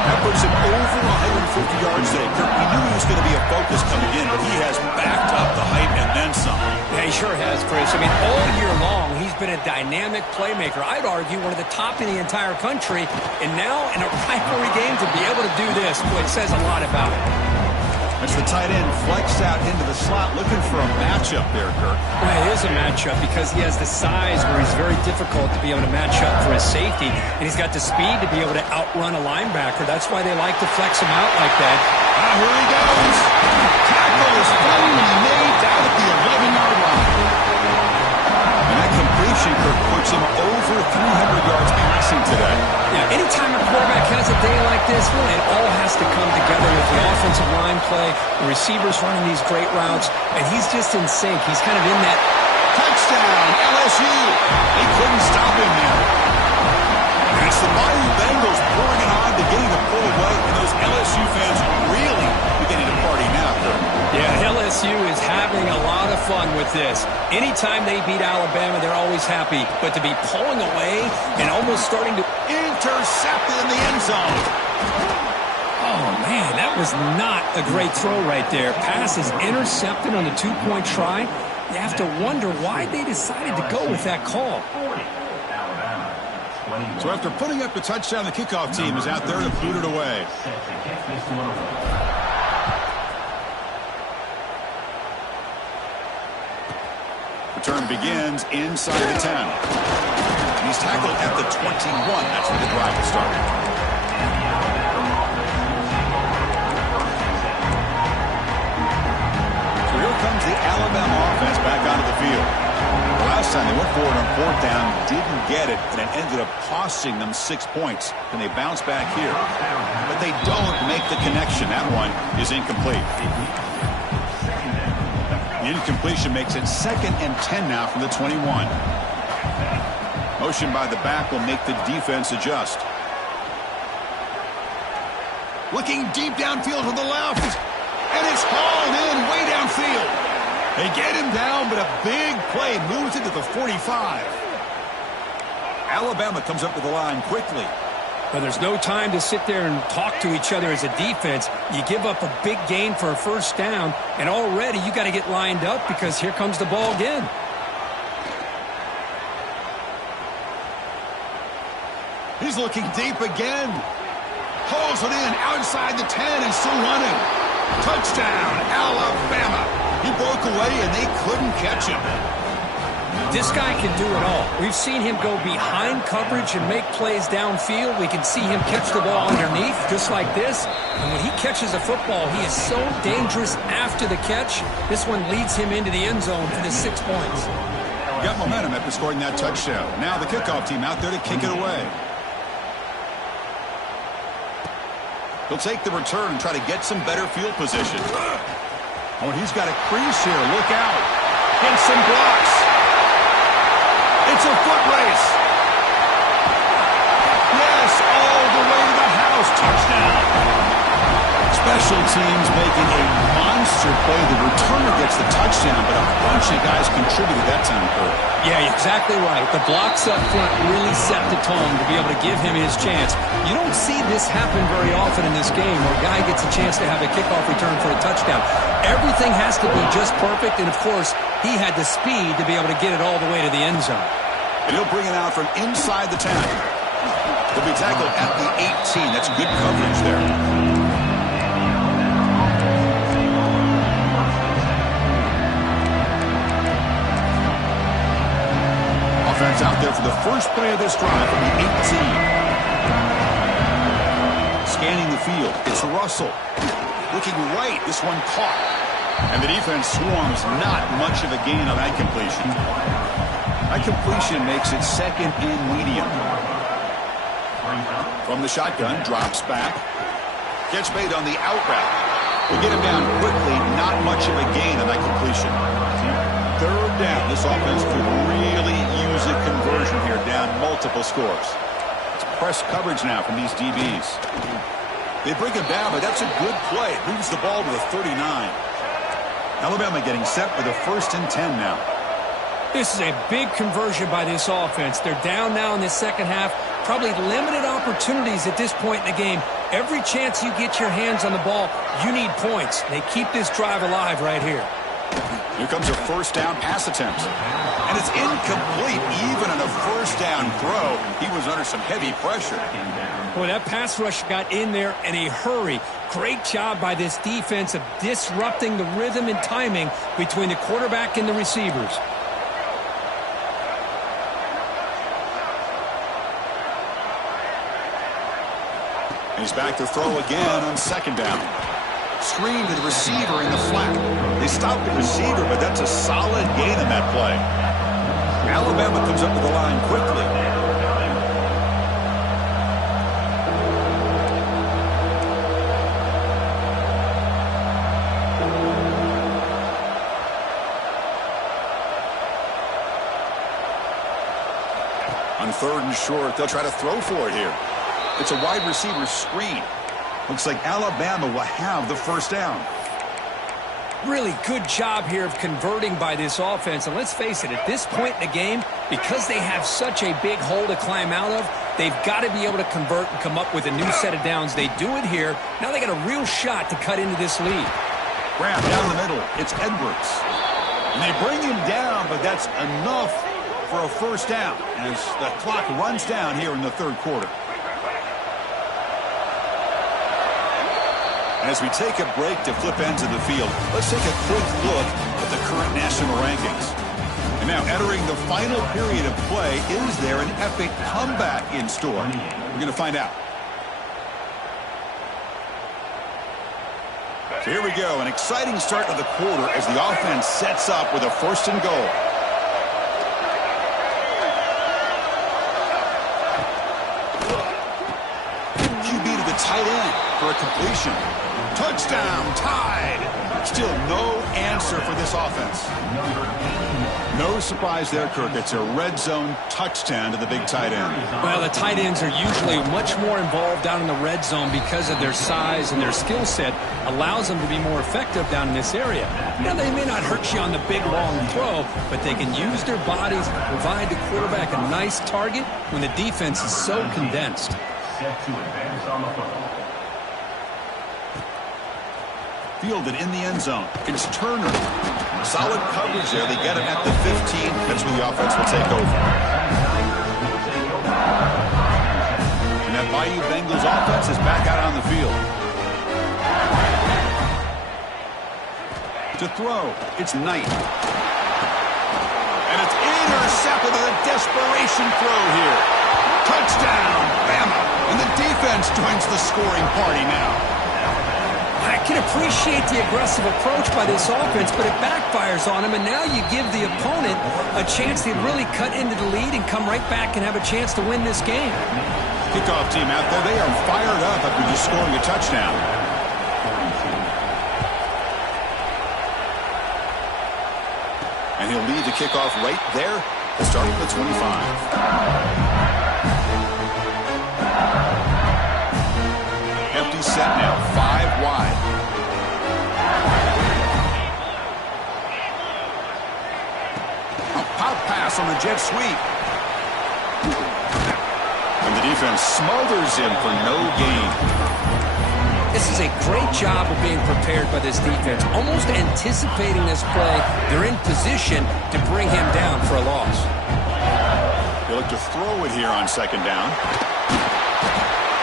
That puts him over 150 yards today. Kirk, we knew he was going to be a focus coming in, but he has backed up the hype and then some. Yeah, he sure has, Chris. I mean, all year long, he's been a dynamic playmaker. I'd argue one of the top in the entire country. And now, in a rivalry game, to be able to do this, boy, it says a lot about him. That's the tight end flexed out into the slot, looking for a matchup there, Kirk. Well, it is a matchup because he has the size where he's very difficult to be able to match up for his safety, and he's got the speed to be able to outrun a linebacker. That's why they like to flex him out like that. Here he goes. Tackle is finally made down at the 11-yard line. And that completion, Kirk, puts him over 300 yards passing today. Yeah, anytime a quarterback has a day like this, really, it all has to come together with the offensive line play, the receivers running these great routes, and he's just in sync. He's kind of in that. Touchdown, LSU. They couldn't stop him there. And it's the Bayou Bengals pouring it on to getting the pull away, and those LSU fans really beginning to party now, Kirk. Yeah, LSU is having a lot of fun with this. Anytime they beat Alabama, they're always happy. But to be pulling away and almost starting to intercepted in the end zone. Oh, man, that was not a great throw right there. Pass is intercepted on the two-point try. You have to wonder why they decided to go with that call. So after putting up the touchdown, the kickoff team is out there to boot it away. Return begins inside the 10. And he's tackled at the 21. That's where the drive will start. So here comes the Alabama offense back onto the field. The last time they went forward on fourth down, didn't get it, and it ended up costing them 6 points. And they bounce back here. But they don't make the connection. That one is incomplete. The incompletion makes it 2nd and 10 now from the 21. Motion by the back will make the defense adjust. Looking deep downfield to the left. And it's hauled in way downfield. They get him down, but a big play moves it to the 45. Alabama comes up to the line quickly. But there's no time to sit there and talk to each other as a defense. You give up a big gain for a first down, and already you got to get lined up because here comes the ball again. He's looking deep again. Pulls it in outside the 10 and still running. Touchdown, Alabama. He broke away and they couldn't catch him. This guy can do it all. We've seen him go behind coverage and make plays downfield. We can see him catch the ball underneath, just like this. And when he catches a football, he is so dangerous after the catch. This one leads him into the end zone for the 6 points. Got momentum after scoring that touchdown. Now the kickoff team out there to kick it away. He'll take the return and try to get some better field position. Oh, and he's got a crease here. Look out. Gets some blocks. It's a foot race. Yes, all the way to the house. Touchdown. Special teams making a monster play. The returner gets the touchdown, but a bunch of guys contributed that time, Kurt. Yeah, exactly right. The blocks up front really set the tone to be able to give him his chance. You don't see this happen very often in this game where a guy gets a chance to have a kickoff return for a touchdown. Everything has to be just perfect, and of course, he had the speed to be able to get it all the way to the end zone. And he'll bring it out from inside the 10. He'll be tackled at the 18. That's good coverage there. Offense out there for the first play of this drive from the 18. Scanning the field. It's Russell. Looking right. This one caught. And the defense swarms. Not much of a gain on that completion. That completion makes it 2nd and medium. From the shotgun, drops back. Gets made on the out route. We get him down quickly. Not much of a gain on that completion. 3rd down. This offense could really use a conversion here, down multiple scores. It's press coverage now from these DBs. They bring him down, but that's a good play. Moves the ball to the 39. Alabama getting set for the 1st and 10 now. This is a big conversion by this offense. They're down now in the second half. Probably limited opportunities at this point in the game. Every chance you get your hands on the ball, you need points. They keep this drive alive right here. Here comes a 1st down pass attempt. And it's incomplete. Even on a 1st down throw, he was under some heavy pressure. Boy, that pass rush got in there in a hurry. Great job by this defense of disrupting the rhythm and timing between the quarterback and the receivers. He's back to throw again on 2nd down. Screen to the receiver in the flat. They stopped the receiver, but that's a solid gain in that play. Alabama comes up to the line quickly. 3rd and short. They'll try to throw for it here. It's a wide receiver screen. Looks like Alabama will have the first down. Really good job here of converting by this offense. And let's face it, at this point in the game, because they have such a big hole to climb out of, they've got to be able to convert and come up with a new set of downs. They do it here. Now they got a real shot to cut into this lead. Grab down the middle. It's Edwards. And they bring him down, but that's enough for a first down as the clock runs down here in the 3rd quarter. As we take a break to flip ends of the field, let's take a quick look at the current national rankings. And now entering the final period of play, is there an epic comeback in store? We're going to find out. So here we go, an exciting start to the quarter as the offense sets up with a 1st and goal. QB to the tight end for a completion. Touchdown, tied. Still no answer for this offense. No surprise there, Kirk. It's a red zone touchdown to the big tight end. Well, the tight ends are usually much more involved down in the red zone because of their size and their skill set allows them to be more effective down in this area. Now, they may not hurt you on the big, long throw, but they can use their bodies to provide the quarterback a nice target when the defense is so condensed. Set to advance on the football. Fielded in the end zone. It's Turner. Solid coverage there. They get him at the 15. That's where the offense will take over. And that Bayou Bengals offense is back out on the field. To throw, it's Knight. And it's intercepted with a desperation throw here. Touchdown, Bama. And the defense joins the scoring party now. I can appreciate the aggressive approach by this offense, but it backfires on them, and now you give the opponent a chance to really cut into the lead and come right back and have a chance to win this game. Kickoff team out there, they are fired up after just scoring a touchdown. And he'll lead the kickoff right there to start at the 25. Empty set now, 5 wide. A pop pass on the jet sweep. And the defense smothers him for no gain. This is a great job of being prepared by this defense. Almost anticipating this play, they're in position to bring him down for a loss. They look to throw it here on 2nd down.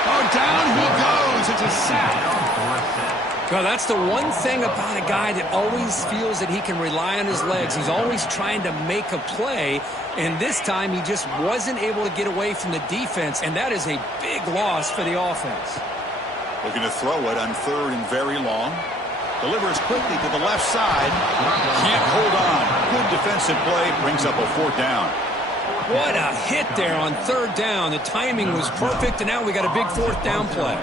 Oh, down he goes. It's a sack. Well, that's the one thing about a guy that always feels that he can rely on his legs. He's always trying to make a play, and this time he just wasn't able to get away from the defense, and that is a big loss for the offense. Looking to throw it on 3rd and very long. Delivers quickly to the left side. Can't hold on. Good defensive play. Brings up a 4th down. What a hit there on 3rd down. The timing was perfect, and now we got a big 4th down play.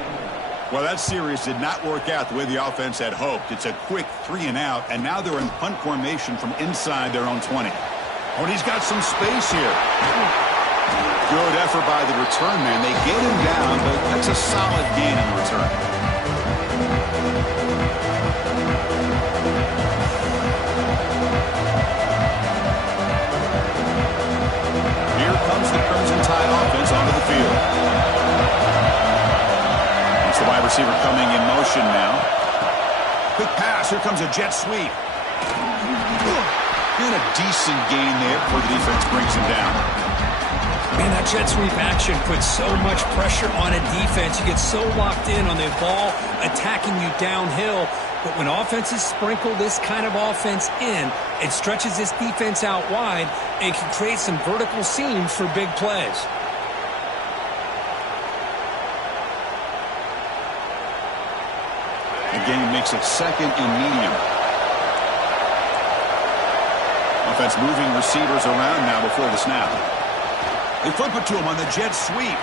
Well, that series did not work out the way the offense had hoped. It's a quick 3 and out, and now they're in punt formation from inside their own 20. Oh, and he's got some space here. Good effort by the return man. They get him down, but that's a solid gain in return. Here comes the Crimson Tide offense onto the field. It's the wide receiver coming in motion now. Quick pass. Here comes a jet sweep. And a decent gain there before the defense brings him down. Man, that jet sweep action puts so much pressure on a defense. You get so locked in on the ball attacking you downhill. But when offenses sprinkle this kind of offense in, it stretches this defense out wide and can create some vertical seams for big plays. The game makes it 2nd and medium. Offense moving receivers around now before the snap. They flip it to him on the jet sweep.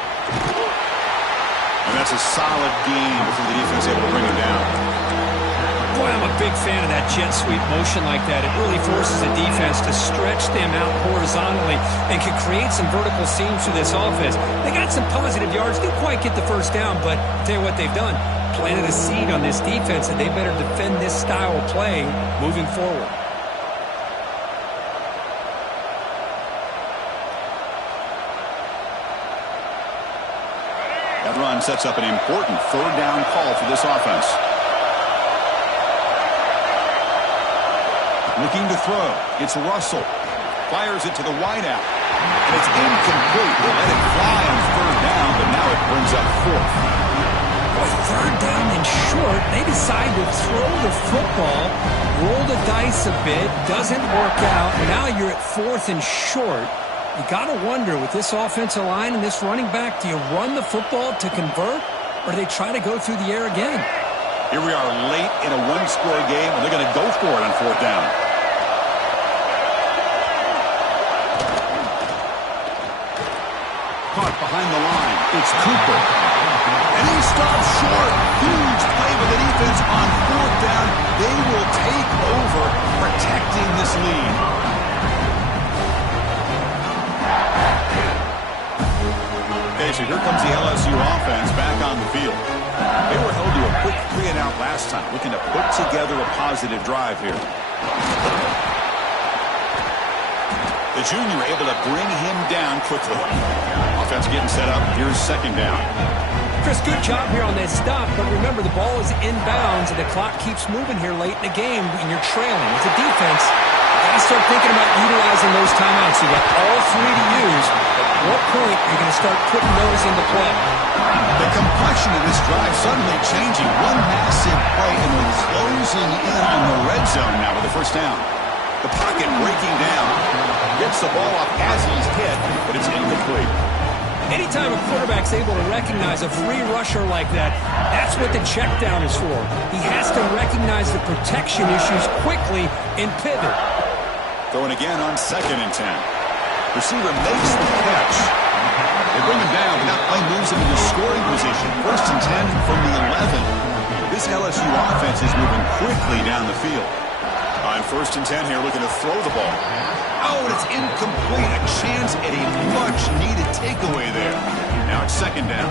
And that's a solid gain before the defense is able to bring him down. Boy, I'm a big fan of that jet sweep motion like that. It really forces the defense to stretch them out horizontally and can create some vertical seams for this offense. They got some positive yards. Didn't quite get the first down, but I'll tell you what they've done. Planted a seed on this defense, and they better defend this style of play moving forward. That run sets up an important third down call for this offense. Looking to throw. It's Russell. Fires it to the wideout. And it's incomplete. They let it fly on third down, but now it brings up fourth. Boy, third down and short. They decide to throw the football, roll the dice a bit, doesn't work out. Now you're at fourth and short. You got to wonder, with this offensive line and this running back, do you run the football to convert, or do they try to go through the air again? Here we are late in a one-score game, and they're going to go for it on fourth down. Caught behind the line. It's Cooper. And he stops short. Huge play by the defense on fourth down. They will take over, protecting this lead. Okay, so here comes the LSU offense back on the field. They were held to a quick 3-and-out last time, looking to put together a positive drive here. The junior able to bring him down quickly. Offense getting set up. Here's second down. Chris, good job here on that stop, but remember the ball is inbounds and the clock keeps moving here late in the game and you're trailing. As a defense, you got to start thinking about utilizing those timeouts. You got all three to use. At what point are you going to start putting those into play? The complexion of this drive suddenly changing. One massive play and we're closing in on the red zone now with the first down. The pocket breaking down. Gets the ball up as he's hit, but it's incomplete. Anytime a quarterback's able to recognize a free rusher like that, that's what the check down is for. He has to recognize the protection issues quickly and pivot. Throwing again on 2nd and 10. Receiver makes the catch. They bring him down, but that play moves him into scoring position. 1st and 10 from the 11. This LSU offense is moving quickly down the field. On 1st and 10 here, looking to throw the ball. Oh, and it's incomplete. A chance at a much-needed takeaway there. Now it's 2nd down.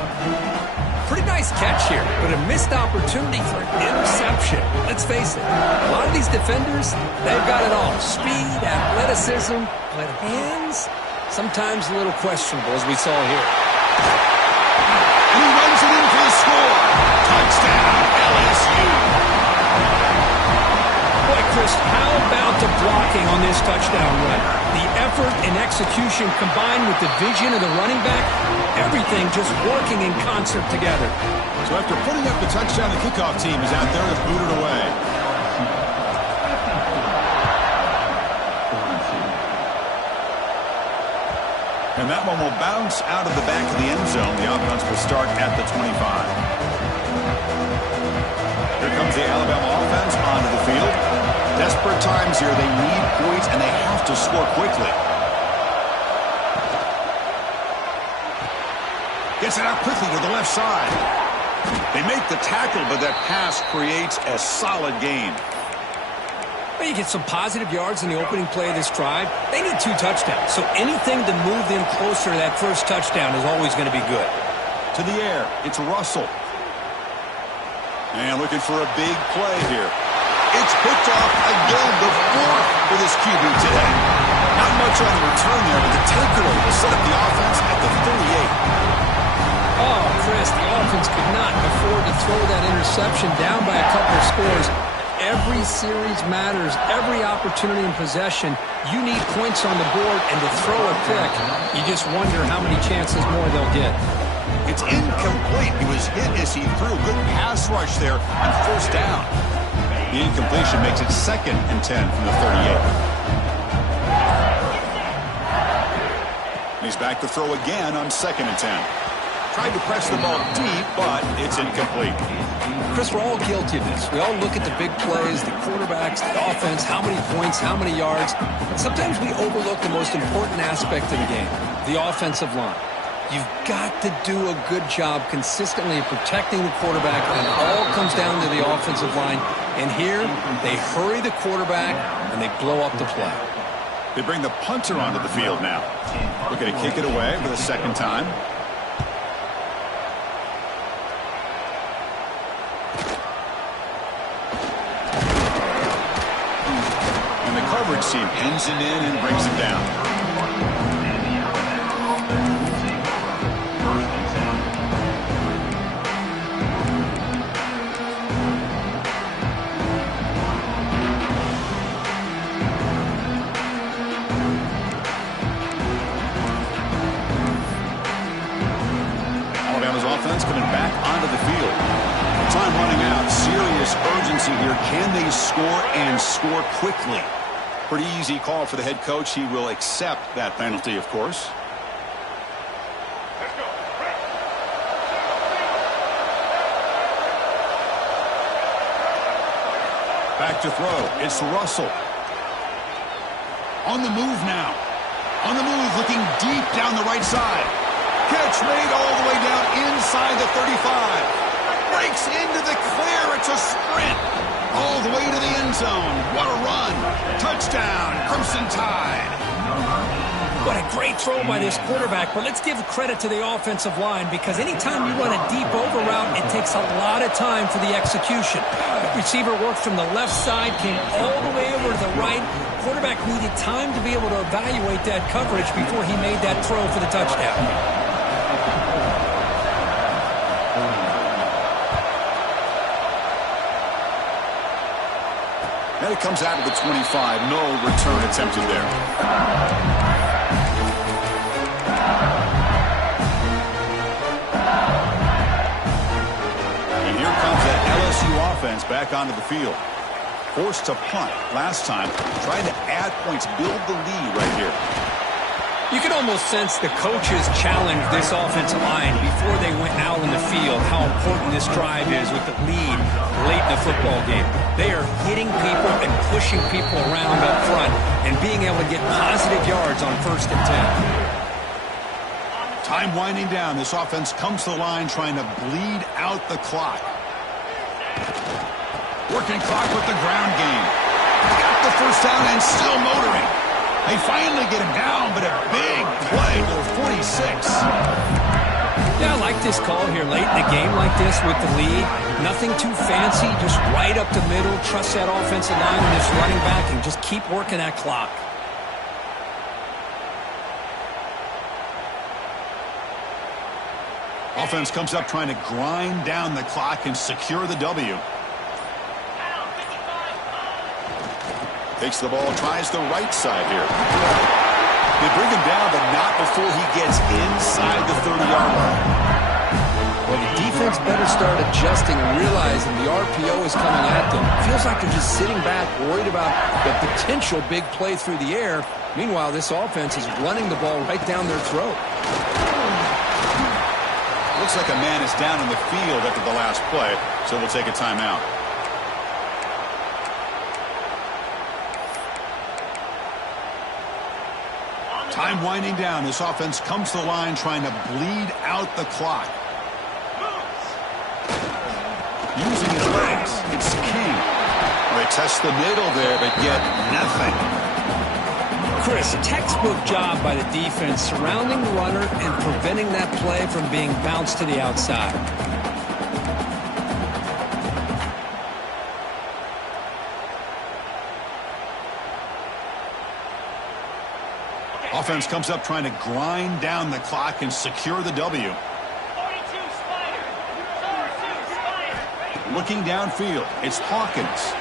Pretty nice catch here, but a missed opportunity for an interception. Let's face it, a lot of these defenders, they've got it all. Speed, athleticism, but hands, sometimes a little questionable, as we saw here. And he runs it in for the score. Touchdown, LSU. Chris, how about the blocking on this touchdown run? The effort and execution combined with the vision of the running back, everything just working in concert together. So after putting up the touchdown, the kickoff team is out there to boot it away. And that one will bounce out of the back of the end zone. The offense will start at the 25. Here comes the Alabama offense onto the field. Desperate times here. They need points, and they have to score quickly. Gets it out quickly to the left side. They make the tackle, but that pass creates a solid gain. Well, you get some positive yards in the opening play of this drive. They need 2 touchdowns, so anything to move them closer to that first touchdown is always going to be good. To the air, it's Russell. And looking for a big play here. It's picked off again, the 4th for this QB today. Not much on the return there, but the takeaway will set up the offense at the 38. Oh, Chris, the offense could not afford to throw that interception down by a couple of scores. Every series matters. Every opportunity in possession, you need points on the board, and to throw a pick, you just wonder how many chances more they'll get. It's incomplete. He was hit as he threw. Good pass rush there on 1st down. The incompletion makes it 2nd and 10 from the 38. And he's back to throw again on 2nd and 10. Tried to press the ball deep, but it's incomplete. Chris, we're all guilty of this. We all look at the big plays, the quarterbacks, the offense, how many points, how many yards. But sometimes we overlook the most important aspect of the game, the offensive line. You've got to do a good job consistently of protecting the quarterback, and it all comes down to the offensive line. And here, they hurry the quarterback, and they blow up the play. They bring the punter onto the field now. Looking to kick it away for the second time. And the coverage team pins him in and brings him down. Coming back onto the field. Time running out. Serious urgency here. Can they score and score quickly? Pretty easy call for the head coach. He will accept that penalty, of course. Back to throw. It's Russell. On the move now. On the move, looking deep down the right side. Catch made all the way down inside the 35. Breaks into the clear. It's a sprint. All the way to the end zone. What a run. Touchdown, Crimson Tide. What a great throw by this quarterback, but let's give credit to the offensive line because anytime you run a deep over route, it takes a lot of time for the execution. The receiver worked from the left side, came all the way over to the right. Quarterback needed time to be able to evaluate that coverage before he made that throw for the touchdown. And it comes out of the 25. No return attempted there. And here comes that LSU offense back onto the field. Forced to punt last time. Trying to add points, build the lead right here. You can almost sense the coaches challenge this offensive line before they went out in the field, how important this drive is with the lead late in the football game. They are hitting people and pushing people around up front and being able to get positive yards on 1st and 10. Time winding down. This offense comes to the line trying to bleed out the clock. Working clock with the ground game. Got the first down and still motoring. They finally get him down, but a big play for 46. Yeah, I like this call here late in the game like this with the lead. Nothing too fancy, just right up the middle. Trust that offensive line and this running back and just keep working that clock. Offense comes up trying to grind down the clock and secure the W. Takes the ball, tries the right side here. They bring him down, but not before he gets inside the 30-yard line. Well, the defense better start adjusting and realizing the RPO is coming at them. Feels like they're just sitting back, worried about the potential big play through the air. Meanwhile, this offense is running the ball right down their throat. Looks like a man is down in the field after the last play, so we'll take a timeout. Time winding down. This offense comes to the line trying to bleed out the clock. Using his legs. It's King. They test the middle there, but get nothing. Chris, textbook job by the defense surrounding the runner and preventing that play from being bounced to the outside. Offense comes up trying to grind down the clock and secure the W. Looking downfield, it's Hawkins.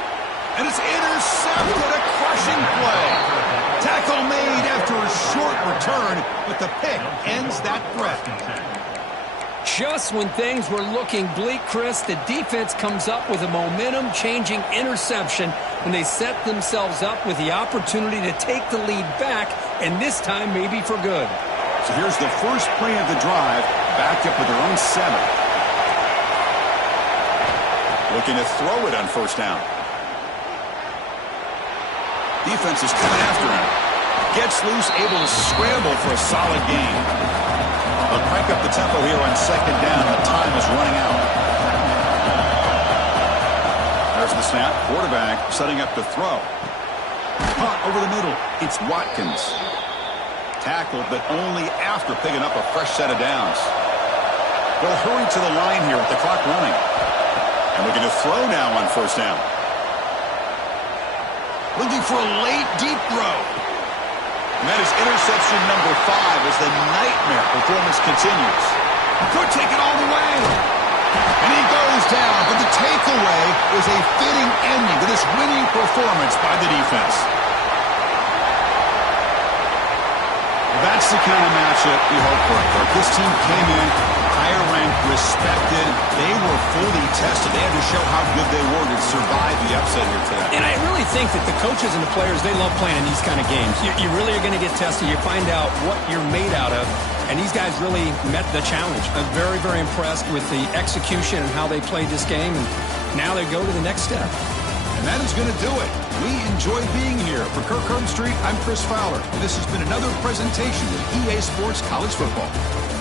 And it's intercepted, a crushing play. Tackle made after a short return, but the pick ends that threat. Just when things were looking bleak, Chris, the defense comes up with a momentum-changing interception, and they set themselves up with the opportunity to take the lead back, and this time maybe for good. So here's the first play of the drive, backed up with their own 7. Looking to throw it on 1st down. Defense is coming after him. Gets loose, able to scramble for a solid gain. They'll crank up the tempo here on second down. The time is running out. There's the snap. Quarterback setting up to throw. Punt over the middle. It's Watkins. Tackled, but only after picking up a fresh set of downs. They'll hurry to the line here with the clock running. And looking to throw now on first down. Looking for a late, deep throw. And that is interception number 5 as the nightmare performance continues. Could take it all the way. And he goes down, but the takeaway is a fitting ending to this winning performance by the defense. That's the kind of matchup we hope for. This team came in higher ranked, respected. They were fully tested. They had to show how good they were to survive the upset here today. And I really think that the coaches and the players, they love playing these kind of games. You really are going to get tested. You find out what you're made out of. And these guys really met the challenge. I'm very, very impressed with the execution and how they played this game. And now they go to the next step. And that is going to do it. We enjoy being here. For Kirk Herbstreit, I'm Chris Fowler. And this has been another presentation of EA Sports College Football.